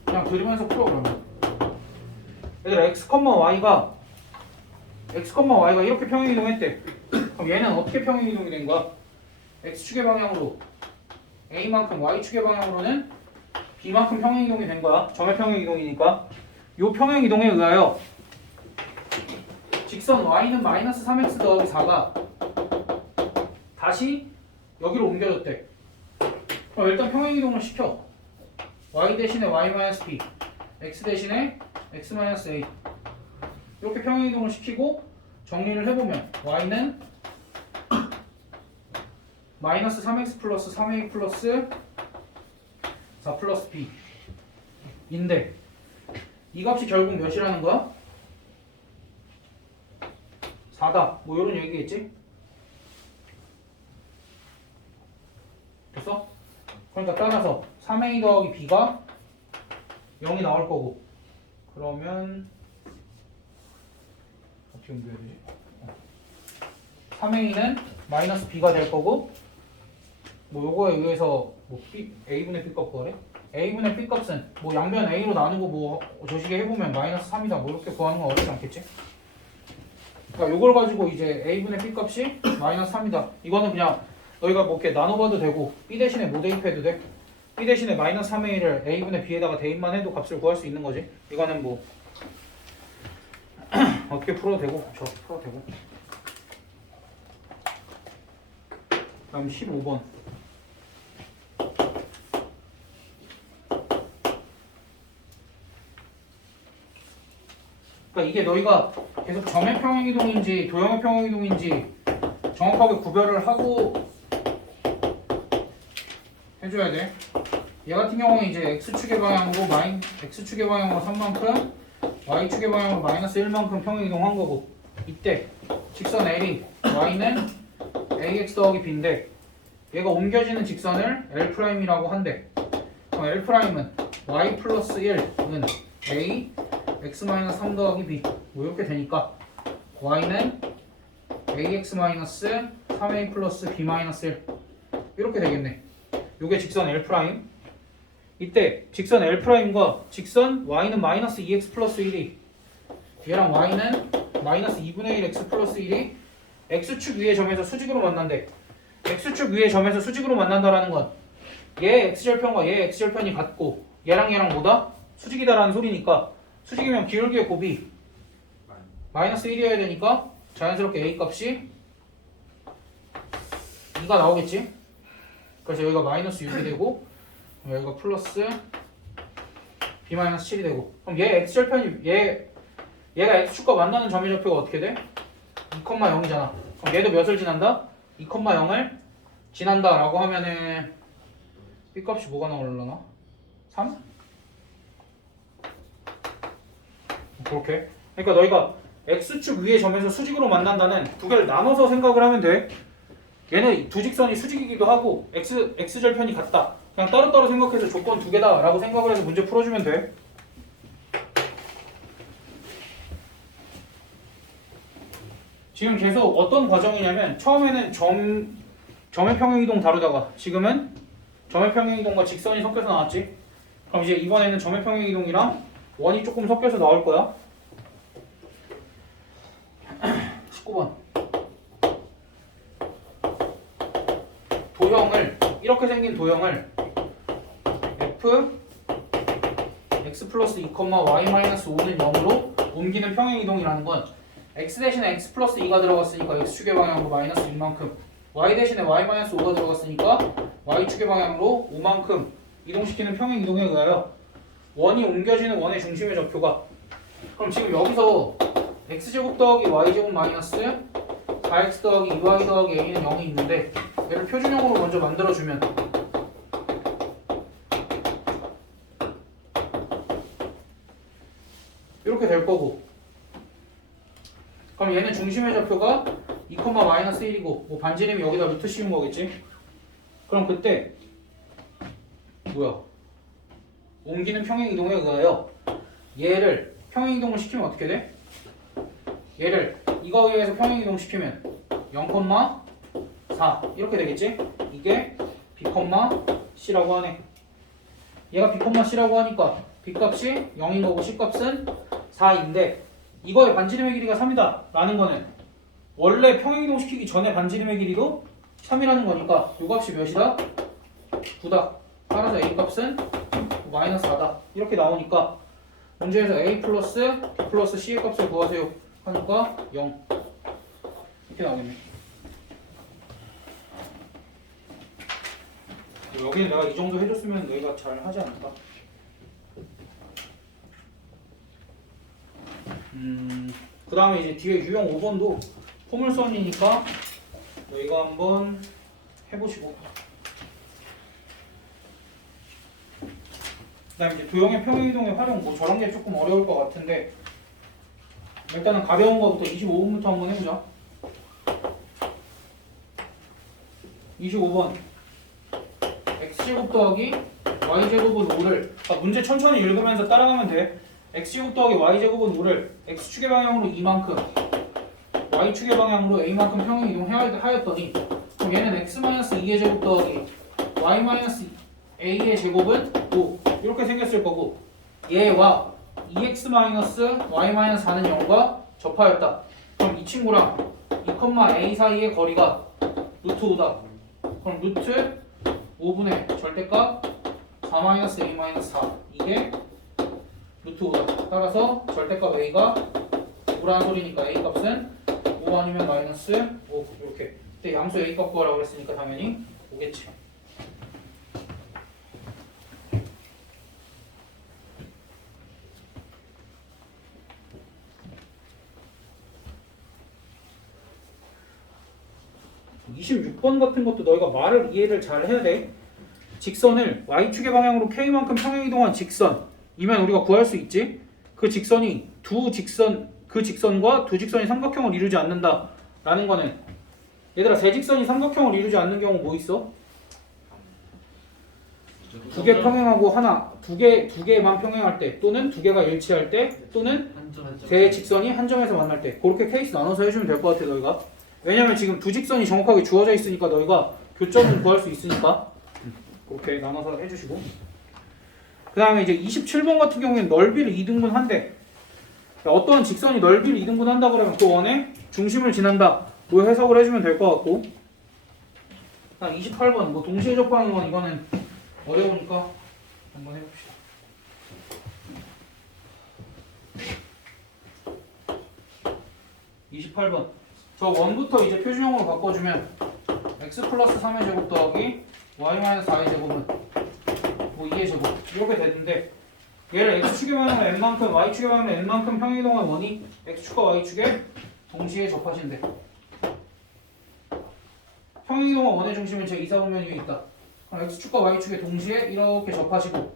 그냥 들으면서 풀어 그러면. 얘들아 xy가 이렇게 평행이동했대. 그럼 얘는 어떻게 평행이동이 된 거야? x축의 방향으로 a만큼 y축의 방향으로는 b만큼 평행이동이 된 거야. 점의 평행이동이니까. 요 평행이동에 의하여 직선 y는 마이너스 3x 더하기 4가 다시 여기로 옮겨졌대. 그럼 일단 평행이동을 시켜. y 대신에 y-b, x 대신에 x-a 이렇게 평행이동을 시키고 정리를 해보면 y는 마이너스 3x 플러스 3a 플러스 4 플러스 b 인데 이 값이 결국 몇이라는 거야? 4다. 뭐 이런 얘기겠지? 됐어? 그러니까 따라서 3a 더하기 b가 0이 나올 거고 그러면 어떻게 옮겨야 되지? 3a는 마이너스 b가 될 거고 뭐 요거에 의해서 뭐 a분의 b값 구하래? a분의 b값은 뭐 양변 a로 나누고 뭐 저식에 해보면 마이너스 3이다 뭐 이렇게 구하는 건 어렵지 않겠지? 그러니까 요걸 가지고 이제 a분의 b값이 마이너스 3이다. 이거는 그냥 너희가 뭐 이렇게 나눠봐도 되고 b 대신에 뭐 대입해도 돼? b 대신에 마이너스 3a를 a분의 b에다가 대입만 해도 값을 구할 수 있는 거지. 이거는 뭐 어떻게 풀어도 되고 저렇게 풀어도 되고. 다음 15번. 그러니까 이게 너희가 계속 점의 평행이동인지 도형의 평행이동인지 정확하게 구별을 하고 해줘야 돼. 얘 같은 경우는 이제 x축의 방향으로 x축의 방향으로 3만큼 y축의 방향으로 마이너스 1만큼 평행이동한 거고 이때 직선 L이 y는 ax 더하기 b인데 얘가 옮겨지는 직선을 L'이라고 한대. 그럼 L'은 y 플러스 1은 a x 마이너스 3 더하기 b 뭐 이렇게 되니까 y는 ax 마이너스 3a 플러스 b 마이너스 1 이렇게 되겠네. 요게 직선 L'. 이때 직선 L'과 직선 y는 마이너스 2x 플러스 1이 얘랑 y는 마이너스 2분의 1 x 플러스 1이 x축 위의 점에서 수직으로 만난대. x축 위의 점에서 수직으로 만난다라는 건 얘 x절편과 얘 x절편이 같고 얘랑 뭐다? 수직이다라는 소리니까 수직이면 기울기의 곱이 마이너스 1이어야 되니까 자연스럽게 a 값이 2가 나오겠지? 그래서 여기가 마이너스 6이 되고 여기가 플러스 b 마이너스 7이 되고 그럼 얘 x절편이 얘가 x축과 만나는 점의 좌표가 어떻게 돼? 2,0이잖아. 그럼 얘도 몇을 지난다? 2,0을 지난다 라고 하면은 b 값이 뭐가 나오려나? 3? 그렇게. 그러니까 너희가 x축 위의 점에서 수직으로 만난다는 두 개를 나눠서 생각을 하면 돼. 얘는 두 직선이 수직이기도 하고 x절편이 같다. 그냥 따로따로 생각해서 조건 두 개다 라고 생각을 해서 문제 풀어주면 돼. 지금 계속 어떤 과정이냐면 처음에는 점의 평행이동 다루다가 지금은 점의 평행이동과 직선이 섞여서 나왔지. 그럼 이제 이번에는 점의 평행이동이랑 원이 조금 섞여서 나올 거야. 19번 도형을 이렇게 생긴 도형을 f x 플러스 2, y 마이너스 5는 0으로 옮기는 평행이동이라는 건 x 대신에 x 플러스 2가 들어갔으니까 x축의 방향으로 마이너스 6만큼, y 대신에 y 마이너스 5가 들어갔으니까 y축의 방향으로 5만큼 이동시키는 평행이동에 의하여 원이 옮겨지는 원의 중심의 좌표가, 그럼 지금 여기서 x제곱 더하기 y제곱 마이너스 4x 더하기 2y 더하기 a는 0이 있는데 얘를 표준형으로 먼저 만들어주면 이렇게 될 거고, 그럼 얘는 중심의 좌표가 2, 마이너스 1이고 뭐 반지름이 여기다 루트 씌운 거겠지? 그럼 그때 뭐야? 옮기는 평행이동에 의하여 얘를 평행이동을 시키면 어떻게 돼? 얘를 이거에 의해서 평행이동 시키면 0,4 이렇게 되겠지? 이게 b, c라고 하네. 얘가 b, c라고 하니까 b 값이 0인 거고 c 값은 4인데 이거의 반지름의 길이가 3이다 라는 거는 원래 평행이동 시키기 전에 반지름의 길이도 3이라는 거니까 이 값이 몇이다? 9다. 따라서 a 값은 마이너스 4다 이렇게 나오니까 문제에서 a 플러스 b 플러스 c의 값을 구하세요 하니까 0 이렇게 나오겠네. 여기는 내가 이 정도 해줬으면 너희가 잘 하지 않을까? 그 다음에 이제 뒤에 유형 5번도 포물선이니까 너희가 한번 해보시고, 그 다음에 이제 도형의 평행이동의 활용 뭐 저런 게 조금 어려울 것 같은데 일단은 가벼운 거부터 25번부터 한번 해보자. 25번 x제곱 더하기 y제곱은 5를 문제 천천히 읽으면서 따라가면 돼. x제곱 더하기 y제곱은 5를 x축의 방향으로 2만큼 y축의 방향으로 a만큼 평행이동하였더니 그럼 얘는 x-2의 제곱 더하기 y-a의 제곱은 5 이렇게 생겼을 거고, 얘와 2x-y-4는 0과 접하였다. 그럼 이 친구랑 2,a 사이의 거리가 루트 5다. 그럼 루트 5분의 절대값 4-a-4 이게 루트 5다. 따라서 절대값 a가 5라는 소리니까 a 값은 5 아니면 마이너스 5 이렇게. 그때 양수 a 값 구하라고 했으니까 당연히 5겠지. (26번) 같은 것도 너희가 말을 이해를 잘 해야 돼. 직선을 y축의 방향으로 k만큼 평행이동한 직선이면 우리가 구할 수 있지. 그 직선이 그 직선과 두 직선이 삼각형을 이루지 않는다 라는 거는, 얘들아 세 직선이 삼각형을 이루지 않는 경우 뭐 있어? 두 개 평행하고 두 개만 평행할 때, 또는 두 개가 일치할 때, 또는 세 직선이 한 점에서 만날 때, 그렇게 케이스 나눠서 해주면 될 것 같아 너희가. 왜냐면 지금 두 직선이 정확하게 주어져 있으니까 너희가 교점을 구할 수 있으니까 그렇게 나눠서 해주시고, 그 다음에 이제 27번 같은 경우에는 넓이를 2등분한대. 어떤 직선이 넓이를 2등분한다 그러면 그 원의 중심을 지난다 뭐 해석을 해주면 될 것 같고, 그다음 28번 뭐 동시에 접하는 건 이거는 어려우니까 한번 해봅시다. (28번) 저 원부터 이제 표준형으로 바꿔주면 x 플러스 3의 제곱 더하기 y 마이너스 4의 제곱은 뭐 2의 제곱 이렇게 되는데, 얘를 x축의 방향으로 n만큼 y축의 방향으로 n만큼 평행이동한 원이 x축과 y축에 동시에 접하신대. 평행이동한 원의 중심은 제 2, 4분면 위에 있다. 그럼 x축과 y축에 동시에 이렇게 접하시고,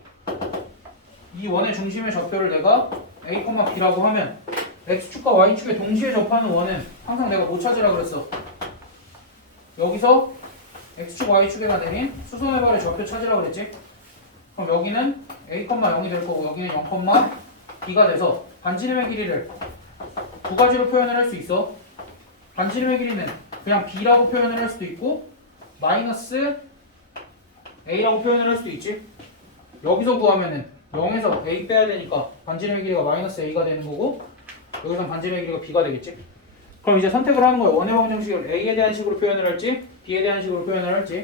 이 원의 중심의 좌표를 내가 a, b라고 하면 x축과 y축에 동시에 접하는 원은 항상 내가 못 찾으라 그랬어. 여기서 x축 y축에다 내린 수선의 발의 좌표 찾으라고 그랬지? 그럼 여기는 a, 0이 될 거고 여기는 0, b가 돼서 반지름의 길이를 두 가지로 표현을 할 수 있어. 반지름의 길이는 그냥 b라고 표현을 할 수도 있고 마이너스 a라고 표현을 할 수도 있지. 여기서 구하면은 0에서 a 빼야 되니까 반지름의 길이가 마이너스 a가 되는 거고 여기서 반지름의 길이가 b가 되겠지. 그럼 이제 선택을 하는 거예요. 원의 방정식을 a에 대한 식으로 표현을 할지 b에 대한 식으로 표현을 할지.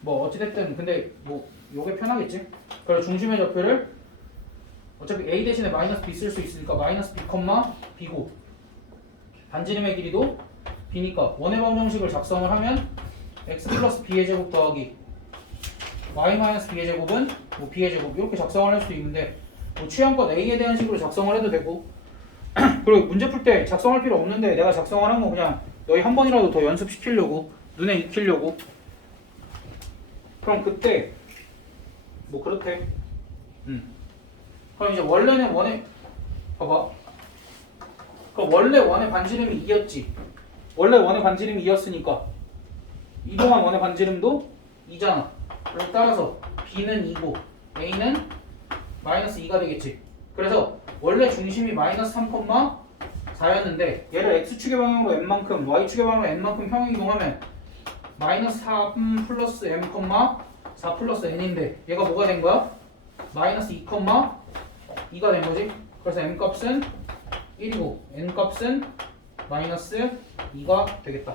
뭐 어찌됐든 근데 뭐 요게 편하겠지. 그래서 중심의 좌표를 어차피 a 대신에 마이너스 b 쓸 수 있으니까 마이너스 b, b고 반지름의 길이도 b니까 원의 방정식을 작성을 하면 x 플러스 b의 제곱 더하기 y 마이너스 b의 제곱은 뭐 b의 제곱 이렇게 작성을 할 수도 있는데 뭐 취향껏 a에 대한 식으로 작성을 해도 되고 그리고 문제 풀 때 작성할 필요 없는데 내가 작성을 한 거 그냥 너희 한 번이라도 더 연습시키려고 눈에 익히려고. 그럼 그때 뭐 그렇대. 그럼 이제 원래는 원의 봐봐. 그럼 원래 원의 반지름이 2였지. 원래 원의 반지름이 2였으니까 이동한 원의 반지름도 2잖아. 그래서 따라서 b는 2고 a는 마이너스 2가 되겠지. 그래서 원래 중심이 마이너스 3,4였는데 얘를 x축의 방향으로 n만큼 y축의 방향으로 n만큼 평행 이동하면 마이너스 3 플러스 m, 4 플러스 n인데 얘가 뭐가 된 거야? 마이너스 2, 2가 된 거지. 그래서 m 값은 1이고 n 값은 마이너스 2가 되겠다.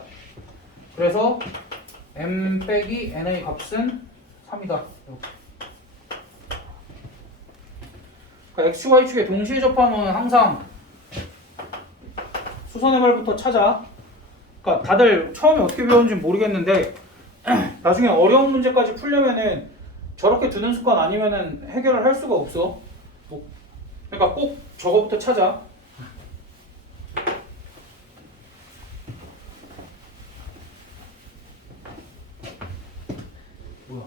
그래서 m 빼기 n의 값은 3이다. 이렇게. 그러니까 x축, y축에 동시에 접하면 항상 수선의 발부터 찾아. 그러니까 다들 처음에 어떻게 배웠는지 모르겠는데 나중에 어려운 문제까지 풀려면은 저렇게 두는 습관 아니면은 해결을 할 수가 없어. 그러니까 꼭 저거부터 찾아. 뭐야?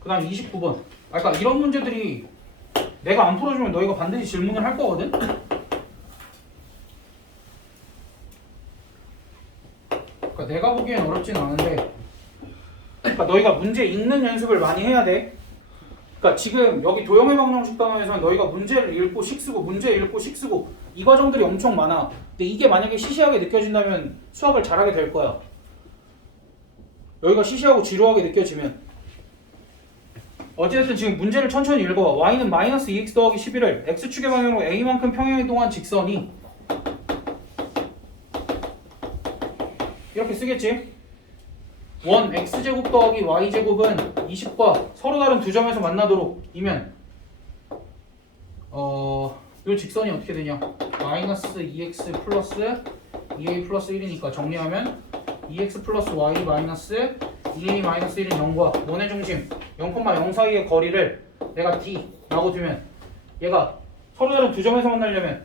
그다음 29번. 그러니까 이런 문제들이 내가 안 풀어주면 너희가 반드시 질문을 할 거거든. 그러니까 내가 보기엔 어렵진 않은데, 그러니까 너희가 문제 읽는 연습을 많이 해야 돼. 그러니까 지금 여기 도형의 방정식 단원에서는 너희가 문제를 읽고 식 쓰고 문제 읽고 식 쓰고 이 과정들이 엄청 많아. 근데 이게 만약에 시시하게 느껴진다면 수학을 잘하게 될 거야. 여기가 시시하고 지루하게 느껴지면. 어쨌든 지금 문제를 천천히 읽어봐. y는 마이너스 2x 더하기 11을 x축의 방향으로 a만큼 평행 이동한 직선이 이렇게 쓰겠지? 원 x제곱 더하기 y제곱은 20과 서로 다른 두 점에서 만나도록 이면 요 직선이 어떻게 되냐? 마이너스 2x 플러스 2a 플러스 1이니까 정리하면 2x 플러스 y 마이너스 2a 마이너스 1은 0과 원의 중심 0,0 사이의 거리를 내가 d라고 두면 얘가 서로 다른 두 점에서 만나려면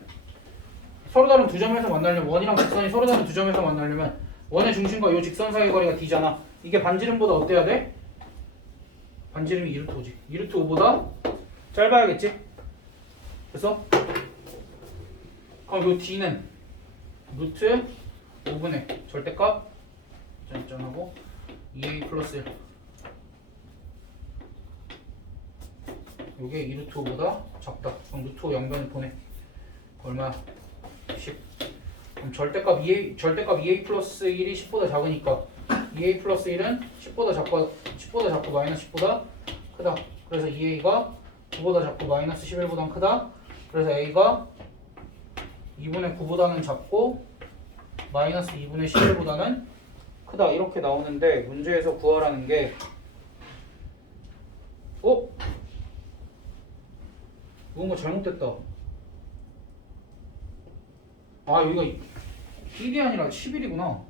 원이랑 직선이 서로 다른 두 점에서 만나려면 원의 중심과 이 직선 사이의 거리가 d잖아. 이게 반지름보다 어때야 돼? 반지름이 2루트 5지. 2루트 5보다 짧아야겠지? 그래서 그럼 요 d는 루트 5분의 절대값 짠짠하고 2a 플러스 1 요게 2루트 5보다 작다. 그럼 루트 5 양변을 보내. 얼마야? 10. 그럼 절대값 2a 플러스 1이 10보다 작으니까 2a 플러스 1은 10보다 작고 마이너스 10보다 크다. 그래서 2a가 9보다 작고 마이너스 11보다 크다. 그래서 a가 2분의 9보다는 작고 마이너스 2분의 11보다는 크다. 이렇게 나오는데 문제에서 구하라는 게 뭔가 잘못됐다. 아 여기가 1이 아니라 11이구나.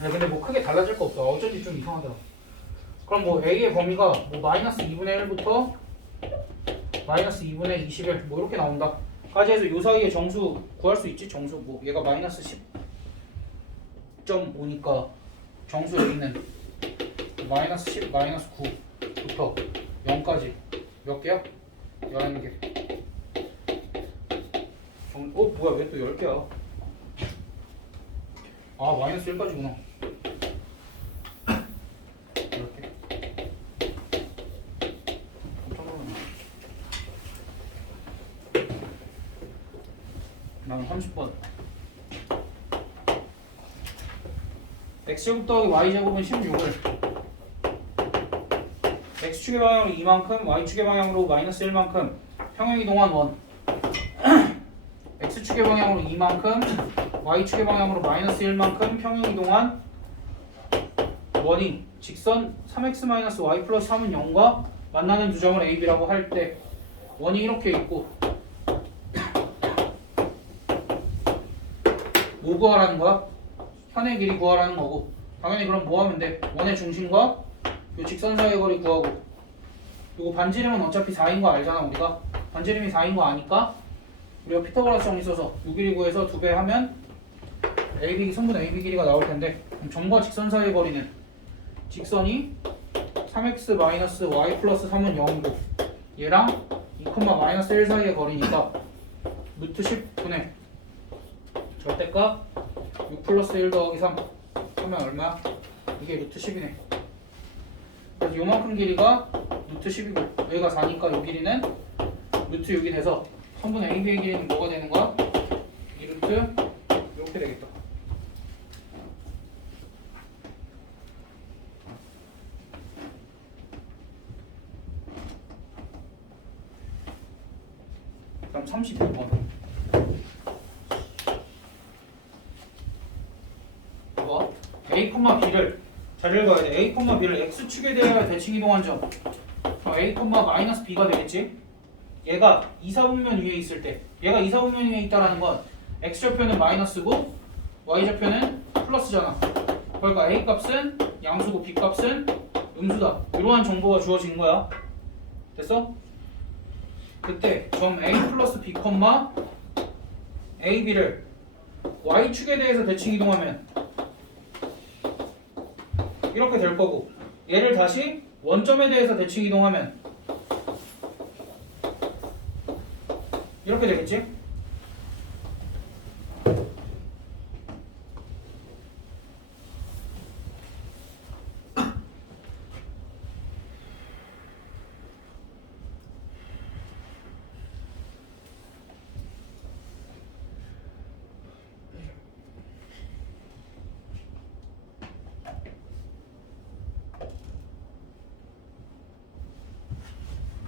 근데 뭐 크게 달라질 거 없어. 어쩐지 좀 이상하더라. 그럼 뭐 a의 범위가 뭐 마이너스 2분의 1부터 마이너스 2분의 21 뭐 이렇게 나온다. 까지 해서 요 사이에 정수 구할 수 있지. 정수 뭐 얘가 마이너스 10.5니까 정수 a는 마이너스 10, 마이너스 9부터 0까지 몇 개야? 11개. 뭐야 왜 또 10개야? 아 마이너스 1까지구나. 이렇게. 다음 30번. x제곱 더하기 y제곱은 16을 x축의 방향으로 2만큼 y축의 방향으로 마이너스 1만큼 평행이동한 원 x축의 방향으로 2만큼 y축의 방향으로 마이너스 1만큼 평행이동한 원이 직선 3x-y 플러스 3은 0과 만나는 두 점을 a, b라고 할 때 원이 이렇게 있고 뭐 구하라는 거야? 현의 길이 구하라는 거고 당연히 그럼 뭐 하면 돼? 원의 중심과 요 직선 사이의 거리 구하고 요거 반지름은 어차피 4인 거 알잖아 우리가 반지름이 4인 거 아니까 우리가 피타고라스 정리 써서 요 길이 구해서 2배 하면 AB, 성분 AB 길이가 나올 텐데 그럼 점과 직선 사이의 거리는 직선이 3x-y 플러스 3은 0이고 얘랑 2,-1 사이의 거리니까 루트 10분의 절대값 6 플러스 1 더하기 3 하면 얼마야? 이게 루트 10이네. 그래서 요만큼 길이가 루트 10이고 여기가 4니까 요 길이는 루트 6이 돼서 성분 AB의 길이는 뭐가 되는 거야? 이 루트 이렇게 되겠다. 그럼 31번. A, B를 잘 읽어야 돼. A, B를 X축에 대하여 대칭 이동한 점. 그럼 A, 마이너스 B가 되겠지? 얘가 2, 4분면 위에 있을 때 얘가 2, 4분면 위에 있다라는 건 X좌표는 마이너스고 Y좌표는 플러스잖아. 그러니까 A 값은 양수고 B 값은 음수다. 이러한 정보가 주어진 거야. 됐어? 그때 점 A 플러스 B, A, B를 Y축에 대해서 대칭 이동하면 이렇게 될 거고 얘를 다시 원점에 대해서 대칭 이동하면 이렇게 되겠지?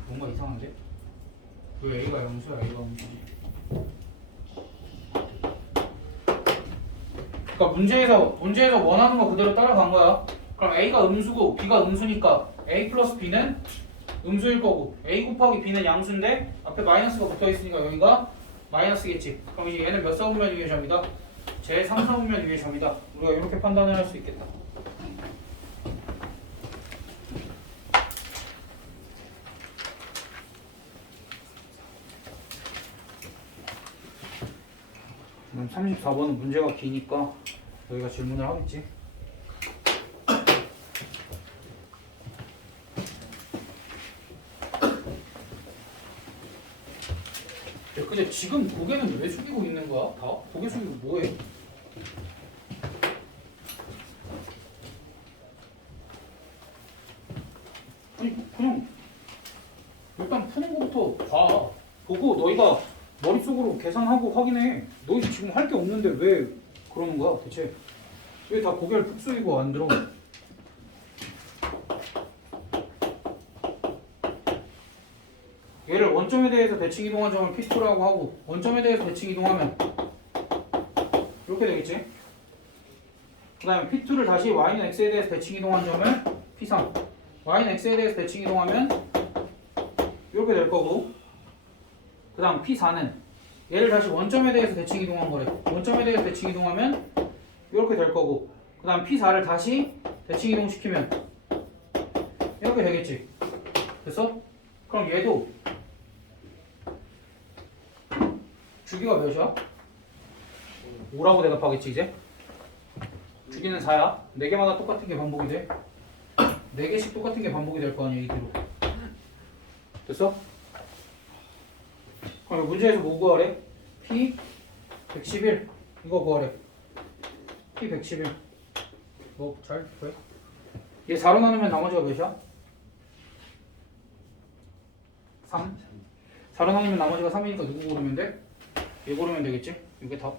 뭔가 이상한데? 왜 A가 영수야? A가 음수지? 그러니까 문제에서 원하는 거 그대로 따라간 거야. 그럼 A가 음수고 B가 음수니까 A 플러스 B는 음수일 거고 A 곱하기 B는 양수인데 앞에 마이너스가 붙어 있으니까 여기가 마이너스겠지. 그럼 이제 얘는 몇 사분면 위의 점이다? 제 3사분면 위의 점이다. 우리가 이렇게 판단을 할 수 있겠다. 그럼 34번은 문제가 기니까 여기가 질문을 하겠지. 근데 지금 고개는 왜 숙이고 있는 거야? 다? 고개 숙이고 뭐해? 아니 그냥 일단 푸는 거부터 봐. 보고 너희가 머릿속으로 계산하고 확인해. 너희 지금 할 게 없는데 왜 그러는 거야 대체? 왜 다 고개를 푹 숙이고 안 들어? 얘를 원점에 대해서 대칭 이동한 점을 P2라고 하고 원점에 대해서 대칭 이동하면 이렇게 되겠지? 그 다음에 P2를 다시 Y는 X에 대해서 대칭 이동한 점을 P3 Y는 X에 대해서 대칭 이동하면 이렇게 될 거고 그 다음 P4는 얘를 다시 원점에 대해서 대칭 이동한 거래. 원점에 대해서 대칭 이동하면 이렇게 될 거고 그 다음 P4를 다시 대칭 이동시키면 이렇게 되겠지. 됐어? 그럼 얘도 주기가 몇이야? 5라고 대답하겠지 이제? 주기는 4야. 4개마다 똑같은 게 반복이 돼. 4개씩 똑같은 게 반복이 될 거 아니야 이 뒤로. 됐어? 그럼 문제에서 뭐 구하래? P 111 이거 구하래. P 111 뭐 잘 구해? 얘 4로 나누면 나머지가 몇이야? 3 4로 나누면 나머지가 3이니까 누구 고르면 돼? 얘 고르면 되겠지? 이게 답.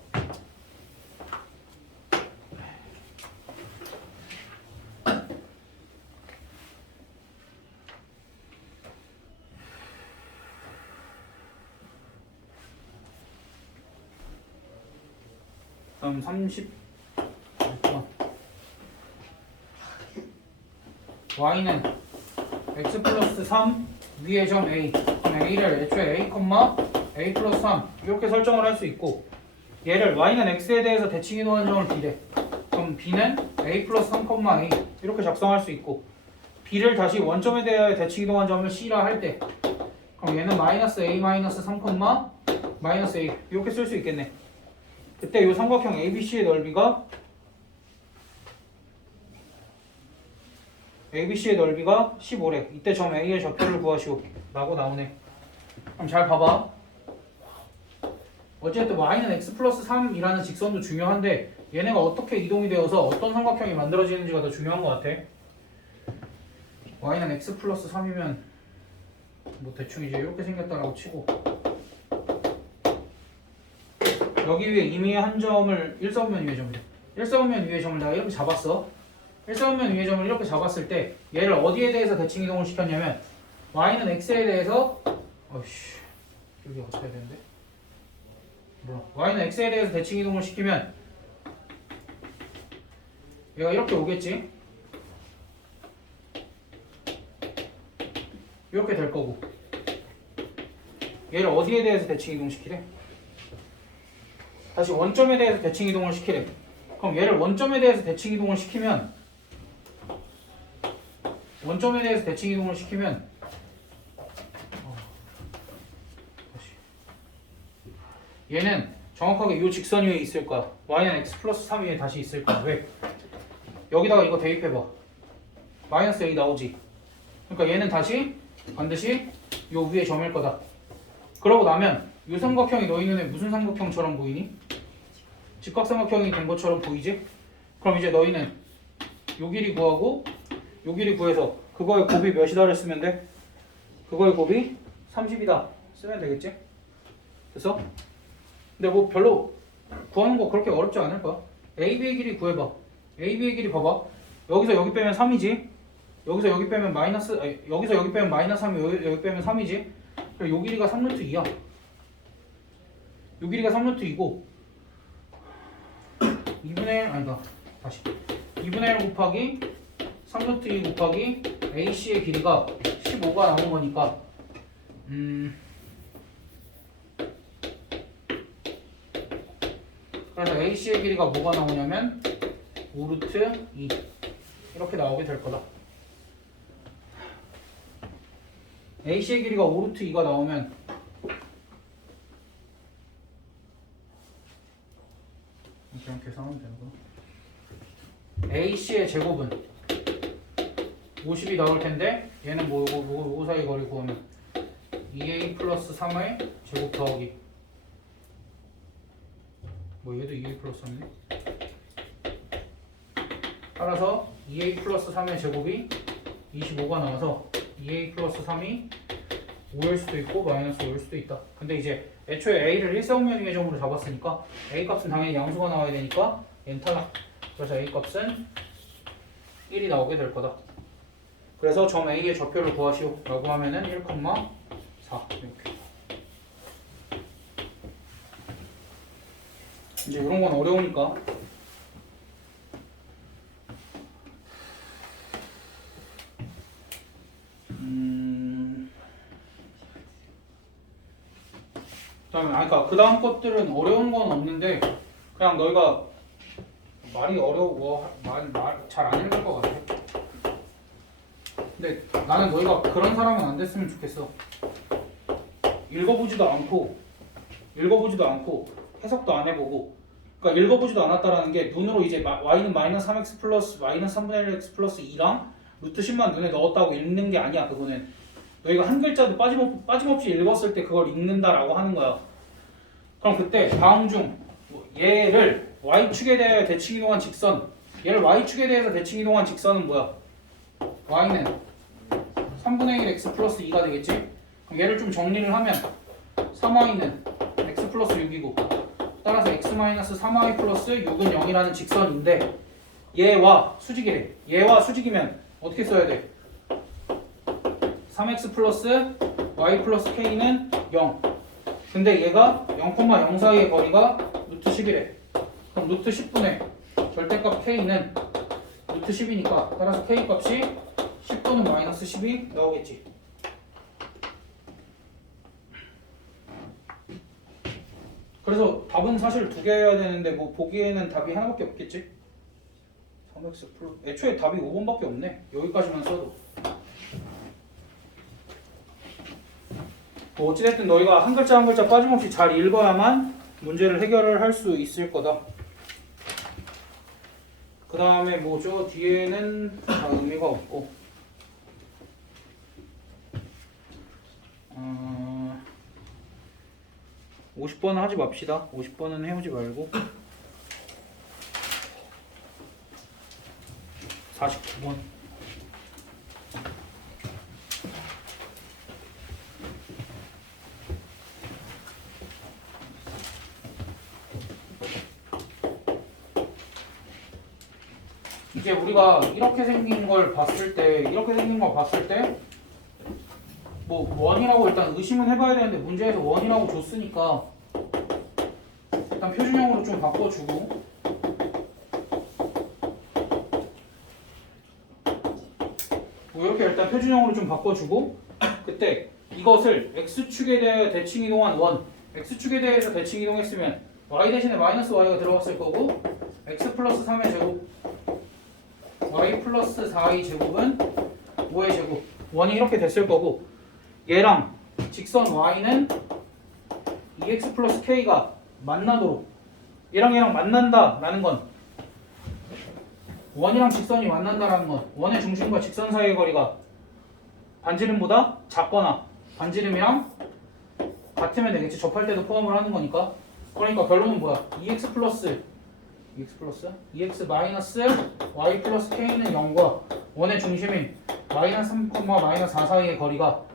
다음 30 y는 x 플러스 3 위에 점 a. 그럼 a를 애초에 a, a 플러스 3 이렇게 설정을 할 수 있고, 얘를 y는 x에 대해서 대칭 이동하는 점을 b래. 그럼 b는 a 플러스 3, a 이렇게 작성할 수 있고, b를 다시 원점에 대하여 대칭 이동한 점을 c라 할 때, 그럼 얘는 마이너스 a 마이너스 3, 마이너스 a 이렇게 쓸 수 있겠네. 그때 이 삼각형 ABC의 넓이가 ABC의 넓이가 15래. 이때 점 A의 좌표를 구하시오 라고 나오네. 그럼 잘 봐봐. 어쨌든 y는 x 플러스 3이라는 직선도 중요한데 얘네가 어떻게 이동이 되어서 어떤 삼각형이 만들어지는지가 더 중요한 것 같아. y는 x 플러스 3이면 뭐 대충 이제 이렇게 생겼다라고 치고, 여기 위에 이미 한 점을 1사분면 위의 점이래. 1사분면 위의 점을 내가 이렇게 잡았어. 1사분면 위의 점을 이렇게 잡았을 때 얘를 어디에 대해서 대칭 이동을 시켰냐면 y는 x에 대해서 어이씨 여기 어떻게 해야 되는데? 뭐야? y는 x에 대해서 대칭 이동을 시키면 얘가 이렇게 오겠지? 이렇게 될 거고, 얘를 어디에 대해서 대칭 이동시키래? 다시 원점에 대해서 대칭 이동을 시키래. 그럼 얘를 원점에 대해서 대칭 이동을 시키면 얘는 정확하게 이 직선 위에 있을 거야. y는 x 플러스 3 위에 다시 있을 거야. 왜? 여기다가 이거 대입해봐. 마이너스 a 나오지. 그러니까 얘는 다시 반드시 요 위에 점일 거다. 그러고 나면 이 삼각형이 너희 눈에 무슨 삼각형처럼 보이니? 직각삼각형이 된 것처럼 보이지? 그럼 이제 너희는 요 길이 구하고 요 길이 구해서 그거의 곱이 몇이다를 쓰면 돼? 그거의 곱이 30이다 쓰면 되겠지? 됐어? 근데 뭐 별로 구하는 거 그렇게 어렵지 않을 거야. AB의 길이 구해봐. AB의 길이 봐봐. 여기서 여기 빼면 3이지? 여기서 여기 빼면 마이너스, 아니, 여기서 여기 빼면 마이너스 3, 여기 빼면 3이지? 그럼 요 길이가 3루트 2야. 요 길이가 3루트 2고 2분의 1, 아니다. 다시 2분의 1 곱하기 3루트 2 곱하기 AC의 길이가 15가 나온 거니까 그래서 AC의 길이가 뭐가 나오냐면 5루트 2 이렇게 나오게 될 거다. AC의 길이가 5루트 2가 나오면 그냥 계산하면 되는구나. AC의 제곱은 50이 나올 텐데 얘는 뭐 사이 거리 구하면 2A 플러스 3의 제곱 더하기 뭐 얘도 2A 플러스 3이네. 따라서 2A 플러스 3의 제곱이 25가 나와서 2A 플러스 3이 5일 수도 있고 마이너스 5일 수도 있다. 근데 이제 애초에 A를 1사분면 위의 점으로 잡았으니까 A 값은 당연히 양수가 나와야 되니까 얘는 탈락. 그래서 A 값은 1이 나오게 될 거다. 그래서 점 A의 좌표를 구하시오 라고 하면은 1,4 이렇게. 이제 이런 건 어려우니까 그러니까 그 다음 것들은 어려운 건 없는데 그냥 너희가 말이 어려워 말 잘 안 읽을 것 같아. 근데 나는 너희가 그런 사람은 안 됐으면 좋겠어. 읽어보지도 않고 해석도 안 해보고, 그러니까 읽어보지도 않았다라는 게 눈으로 이제 y는 마이너스 3x 플러스 마이너스 3분의 1x 플러스 2랑 루트 10만 눈에 넣었다고 읽는 게 아니야. 그거는 너희가 한 글자도 빠짐없이 읽었을 때 그걸 읽는다라고 하는 거야. 그럼 그때 다음 중 얘를 y축에 대해 대칭 이동한 직선, 얘를 y축에 대해서 대칭 이동한 직선은 뭐야? y는 3분의 1 x 플러스 2가 되겠지? 그럼 얘를 좀 정리를 하면 3y는 x 플러스 6이고 따라서 x 마이너스 3y 플러스 6은 0이라는 직선인데 얘와 수직이래. 얘와 수직이면 어떻게 써야 돼? 3x 플러스 y 플러스 k는 0. 근데 얘가 0,0 사이의 거리가 루트 10이래. 그럼 루트 10분의 절대값 k는 루트 10이니까 따라서 k 값이 10 또는 마이너스 10이 나오겠지. 그래서 답은 사실 두 개여야 되는데 뭐 보기에는 답이 하나밖에 없겠지? 3x 플러스 애초에 답이 5번밖에 없네. 여기까지만 써도. 뭐 어찌됐든 너희가 한 글자 한 글자 빠짐없이 잘 읽어야만 문제를 해결을 할 수 있을 거다. 그 다음에 뭐죠? 뒤에는 다 의미가 없고 50번은 하지 맙시다. 50번은 해오지 말고 49번 이제 우리가 이렇게 생긴 걸 봤을 때 뭐 원이라고 일단 의심은 해봐야 되는데 문제에서 원이라고 줬으니까 일단 표준형으로 좀 바꿔주고 뭐 이렇게 일단 표준형으로 좀 바꿔주고 그때 이것을 x축에 대해 대칭 이동한 원 x축에 대해서 대칭 이동했으면 y 대신에 마이너스 y가 들어갔을 거고 x 플러스 3의 제곱 y 플러스 4의 제곱은 5의 제곱 원이 이렇게 됐을 거고 얘랑 직선 y는 2x 플러스 k가 만나도록 얘랑 만난다라는 건 원이랑 직선이 만난다라는 건 원의 중심과 직선 사이의 거리가 반지름보다 작거나 반지름이랑 같으면 되겠지. 접할 때도 포함을 하는 거니까. 그러니까 결론은 뭐야? 2x 마이너스 y 플러스 k는 0과 원의 중심인 마이너스 3, 마이너스 4 사이의 거리가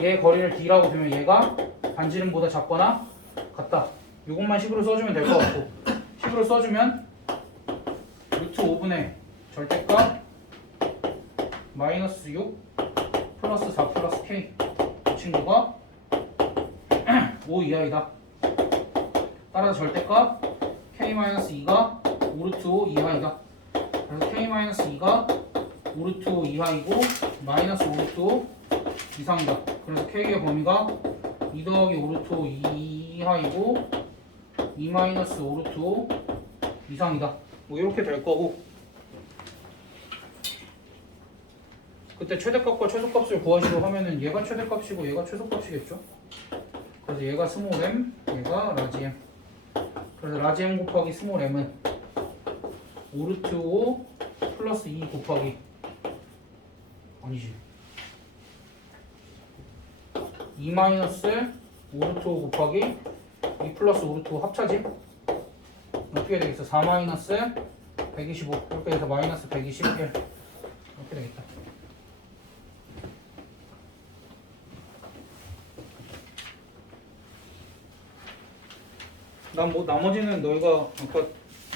얘 거리를 d라고 두면 얘가 반지름보다 작거나 같다. 이것만 식으로 써주면 될 것 같고 식으로 써주면 루트 5분의 절대값 마이너스 6 플러스 4 플러스 k 이 친구가 5 이하이다. 따라서 절대값 k-2가 5루트 5 이하이다. 그래서 k-2가 5루트 5 이하이고 마이너스 5루트 5 이상이다. 그래서 k의 범위가 2 더하기 5루트 5 이하이고 2 마이너스 5루트 5 이상이다. 뭐 이렇게 될 거고 그때 최대값과 최소값을 구하시고 하면은 얘가 최대값이고 얘가 최소값이겠죠. 그래서 얘가 스몰 m, 얘가 라지 m. 그래서 라지 m 곱하기 스몰 m은 5루트 5 플러스 2 곱하기 아니지 2 마이너스 5루트 5 곱하기 2 플러스 5루트 5 합차지? 어떻게 되겠어? 4 마이너스 125 이렇게 돼서 마이너스 121 이렇게 되겠다. 난 뭐 나머지는 너희가 아까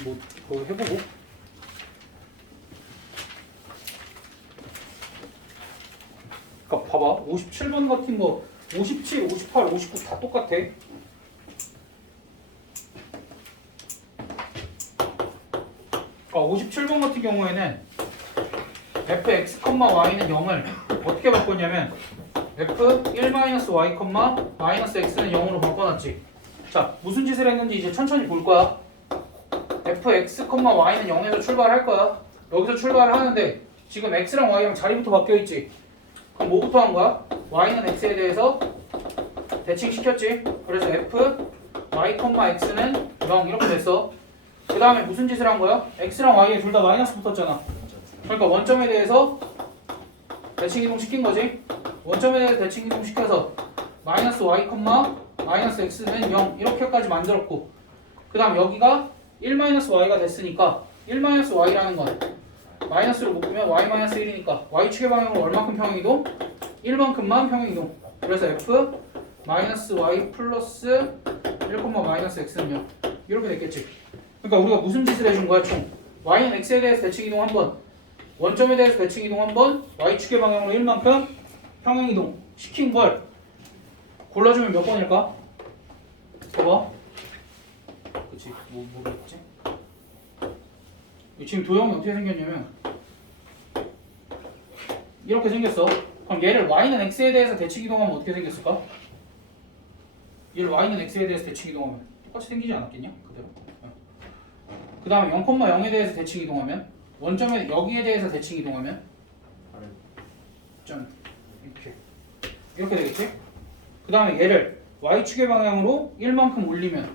뭐 그거 해보고 그러니까 봐봐 57번 같은 거 57, 58, 59 다 똑같아. 그러니까 57번 같은 경우에는 fx, y는 0을 어떻게 바꿨냐면 f1-y, 마이너스 x는 0으로 바꿔놨지. 자, 무슨 짓을 했는지 이제 천천히 볼 거야. fx, y는 0에서 출발할 거야. 여기서 출발을 하는데 지금 x랑 y랑 자리부터 바뀌어 있지. 그럼 뭐부터 한 거야? y는 x에 대해서 대칭시켰지. 그래서 f, y, x는 0 이렇게 됐어. 그 다음에 무슨 짓을 한 거야? x랑 y에 둘 다 마이너스 붙었잖아. 그러니까 원점에 대해서 대칭 이동 시킨 거지. 원점에 대해서 대칭 이동 시켜서 마이너스 y, 마이너스 x는 0 이렇게까지 만들었고, 그 다음 여기가 1-y가 됐으니까 1-y라는 건 마이너스를 묶으면 y-1이니까 y축의 방향으로 얼마큼 평행이동? 1만큼만 평행이동. 그래서 f 마이너스 y 플러스 1, 마이너스 x는 0 이렇게 됐겠지. 그러니까 우리가 무슨 짓을 해준 거야 총? y는 x에 대해서 대칭 이동 한번, 원점에 대해서 대칭 이동 한번, y축의 방향으로 1만큼 평행이동 시킨 걸 골라주면 몇 번일까? 봐봐. 그치, 뭐겠지? 지금 도형이 어떻게 생겼냐면 이렇게 생겼어. 그럼 얘를 y는 x에 대해서 대칭 이동하면 어떻게 생겼을까? 얘를 y는 x에 대해서 대칭 이동하면 똑같이 생기지 않았겠냐? 그대로. 그 다음에 0,0에 대해서 대칭 이동하면, 원점에 여기에 대해서 대칭 이동하면 점 이렇게 되겠지? 그 다음에 얘를 y축의 방향으로 1만큼 올리면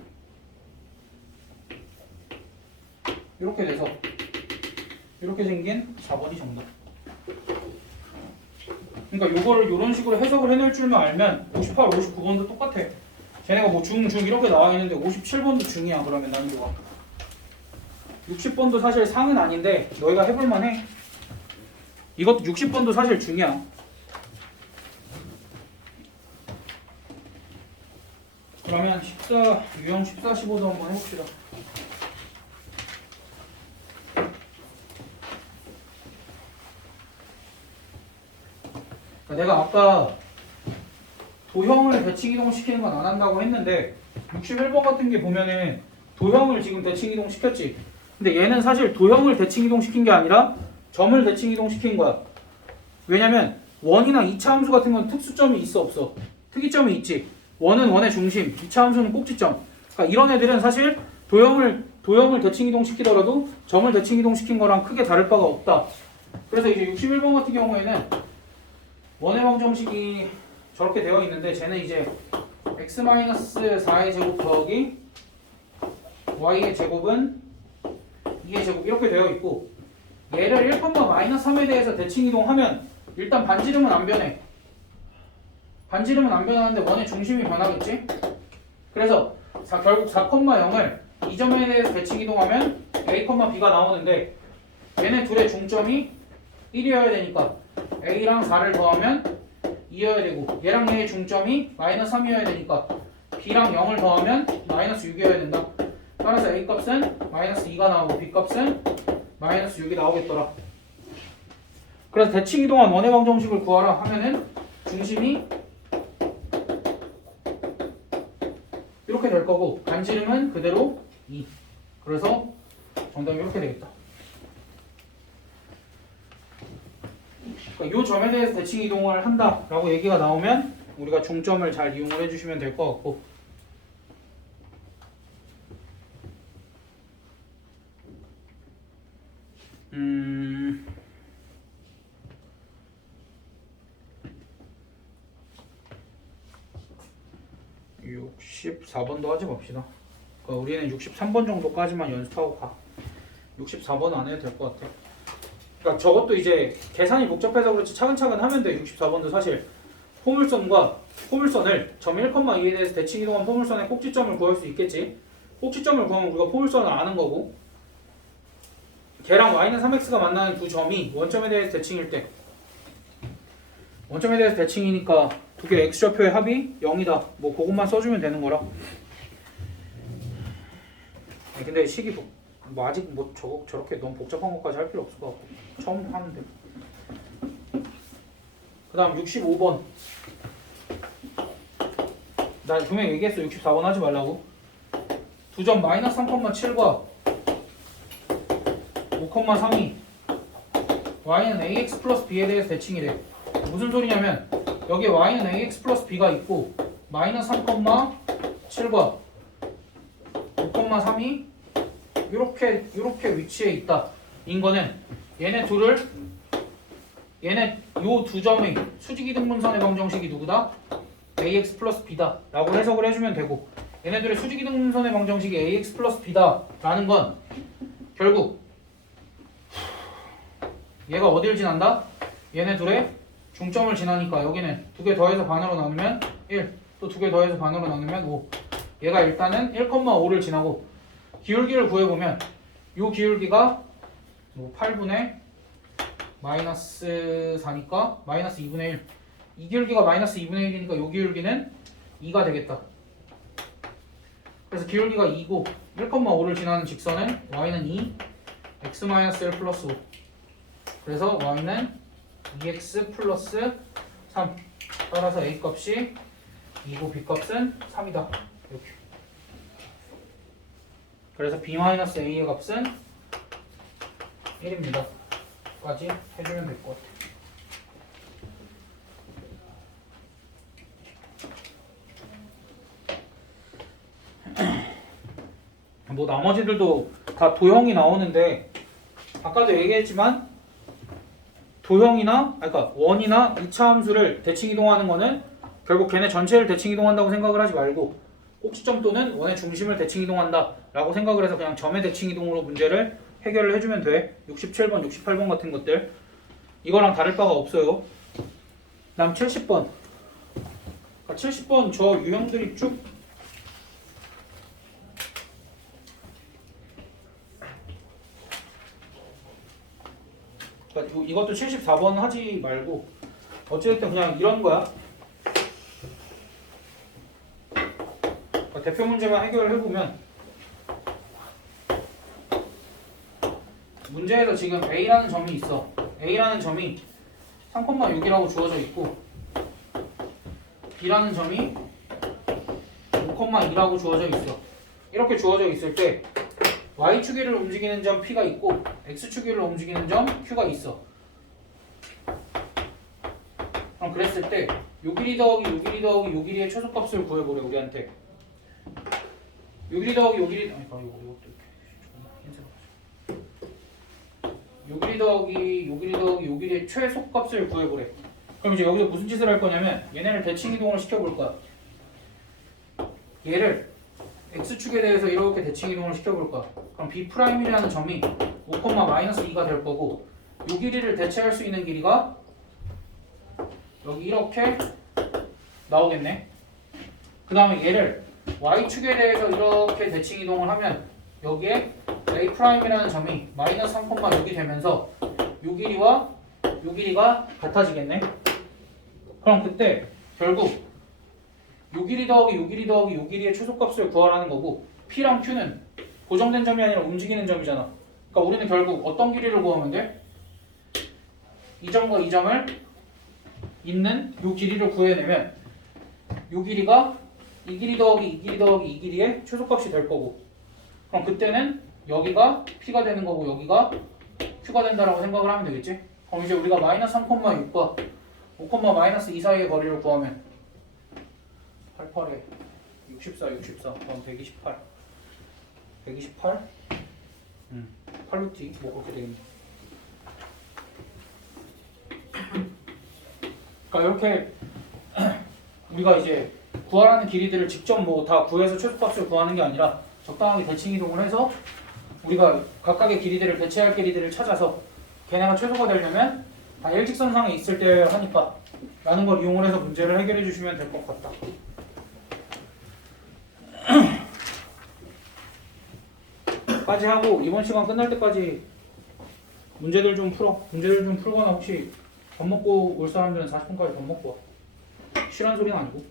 이렇게 돼서 이렇게 생긴 4번이 정답. 그러니까 요거를 이런 식으로 해석을 해낼 줄만 알면 58, 59번도 똑같아. 걔네가 뭐 중 이렇게 나와 있는데 57번도 중이야. 그러면 난이도가 60번도 사실 상은 아닌데 너희가 해볼만 해. 이것도 60번도 사실 중이야. 그러면 유형 14, 15도 한번 해봅시다. 내가 아까 도형을 대칭 이동시키는 건 안 한다고 했는데 61번 같은 게 보면은 도형을 지금 대칭 이동시켰지. 근데 얘는 사실 도형을 대칭 이동시킨 게 아니라 점을 대칭 이동시킨 거야. 왜냐면 원이나 2차 함수 같은 건 특수점이 있어 없어? 특이점이 있지. 원은 원의 중심, 2차 함수는 꼭지점. 그러니까 이런 애들은 사실 도형을 대칭 이동시키더라도 점을 대칭 이동시킨 거랑 크게 다를 바가 없다. 그래서 이제 61번 같은 경우에는 원의 방정식이 저렇게 되어 있는데 쟤는 이제 x-4의 제곱 더하기 y의 제곱은 2의 제곱 이렇게 되어 있고, 얘를 1,-3에 대해서 대칭 이동하면 일단 반지름은 안 변해. 반지름은 안 변하는데 원의 중심이 변하겠지? 그래서 결국 4,0을 이 점에 대해서 대칭 이동하면 a, b가 나오는데 얘네 둘의 중점이 1이어야 되니까 a랑 4를 더하면 2여야 되고, 얘랑 얘의 중점이 -3이어야 되니까 b랑 0을 더하면 -6이어야 된다. 따라서 a 값은 -2가 나오고 b 값은 -6이 나오겠더라. 그래서 대칭 이동한 원의 방정식을 구하라 하면은 중심이 이렇게 될 거고 반지름은 그대로 2. 그래서 정답이 이렇게 되겠다. 그러니까 이 점에 대해서 대칭 이동을 한다라고 얘기가 나오면 우리가 중점을 잘 이용을 해주시면 될 것 같고, 64번도 하지 맙시다. 그러니까 우리는 63번 정도까지만 연습하고 가. 64번은 안 해도 될 것 같아. 그러니까 저것도 이제 계산이 복잡해서 그렇지 차근차근 하면 돼. 64번도 사실 포물선을 점 1,2에 대해서 대칭 이동한 포물선의 꼭지점을 구할 수 있겠지. 꼭지점을 구하면 우리가 포물선을 아는 거고, 걔랑 y는 3x가 만나는 두 점이 원점에 대해서 대칭일 때, 원점에 대해서 대칭이니까 두 개 x좌표의 합이 0이다. 뭐 그것만 써주면 되는 거라. 근데 식이 뭐 아직 뭐 저렇게 너무 복잡한 것까지 할 필요 없을 것 같고 처음 하는데. 그 다음 65번. 나 분명히 얘기했어. 64번 하지 말라고. 두 점 -3,7과 5,3이 y는 ax 플러스 b에 대해서 대칭이래. 무슨 소리냐면 여기에 y는 ax 플러스 b가 있고 -3,7과 5,3이 이렇게 위치해 있다. 인 거는 얘네 요 두 점의 수직이등분선의 방정식이 누구다? ax 플러스 b다 라고 해석을 해주면 되고, 얘네들의 수직이등분선의 방정식이 ax 플러스 b다 라는 건 결국 얘가 어딜 지난다? 얘네 둘의 중점을 지나니까 여기는 2개 더해서 반으로 나누면 1, 또 2개 더해서 반으로 나누면 5. 얘가 일단은 1,5를 지나고 기울기를 구해보면 요 기울기가 뭐 8분의 마이너스 4니까 마이너스 2분의 1. 이 기울기가 마이너스 2분의 1이니까 요 기울기는 2가 되겠다. 그래서 기울기가 2고 1,5를 지나는 직선은 y는 2, x-1 플러스 5. 그래서 y는 2x 플러스 3. 따라서 a 값이 2고 b 값은 3이다. 이렇게. 그래서 b-a의 값은 1입니다. 까지 해주면 될 것 같아. 뭐 나머지들도 다 도형이 나오는데 아까도 얘기했지만 도형이나 그러니까 원이나 이차함수를 대칭 이동하는 거는 결국 걔네 전체를 대칭 이동한다고 생각을 하지 말고 꼭지점 또는 원의 중심을 대칭 이동한다 라고 생각을 해서 그냥 점의 대칭 이동으로 문제를 해결을 해주면 돼. 67번, 68번 같은 것들 이거랑 다를 바가 없어요. 다음 70번. 70번 저 유형들이 쭉 그러니까 이것도 74번 하지 말고 어쨌든 그냥 이런 거야. 그러니까 대표 문제만 해결을 해보면 문제에서 지금 A라는 점이 있어. A라는 점이 3,6이라고 주어져 있고 B라는 점이 5,2라고 주어져 있어. 이렇게 주어져 있을 때 Y축위를 움직이는 점 P가 있고 X축위를 움직이는 점 Q가 있어. 그럼 그랬을 때 요 길이 더하기 요 길이 더하기 요 길이의 최소값을 구해보래 우리한테. 요 길이 더하기 요 길이 아니 이것도 요 길이 더하기 요 길이 더하기 요 길이의 최소값을 구해보래. 그럼 이제 여기서 무슨 짓을 할 거냐면 얘네를 대칭 이동을 시켜볼 거야. 얘를 X축에 대해서 이렇게 대칭 이동을 시켜볼 거야. 그럼 B'이라는 점이 5,-2가 될 거고 요 길이를 대체할 수 있는 길이가 여기 이렇게 나오겠네. 그 다음에 얘를 Y축에 대해서 이렇게 대칭 이동을 하면 여기에 A'이라는 점이 -3,6이 되면서 요 길이와 요 길이가 같아지겠네. 그럼 그때 결국 요 길이 더하기 요 길이 더하기 요 길이의 최소값을 구하라는 거고 P랑 Q는 고정된 점이 아니라 움직이는 점이잖아. 그러니까 우리는 결국 어떤 길이를 구하면 돼? 이 점과 이 점을 있는 요 길이를 구해내면 요 길이가 이 길이 더하기 이 길이 더하기 이 길이의 최소값이 될 거고 그럼 그때는 여기가 P가 되는 거고 여기가 Q가 된다라고 생각을 하면 되겠지? 그럼 이제 우리가 -3,6과 5,-2 사이의 거리를 구하면 88에 64, 그럼 128 8루트 뭐 그렇게 되겠네. 그러니까 이렇게 우리가 이제 구하라는 길이들을 직접 뭐 다 구해서 최소값을 구하는 게 아니라 적당하게 대칭 이동을 해서 우리가 각각의 길이들을 대체할 길이들을 찾아서 걔네가 최소가 되려면 다 일직선상에 있을 때 하니까 라는 걸 이용을 해서 문제를 해결해 주시면 될 것 같다. 까지 하고 이번 시간 끝날 때까지 문제들 좀 풀거나 혹시 밥 먹고 올 사람들은 40분까지 밥 먹고 와. 싫어하는 소리는 아니고.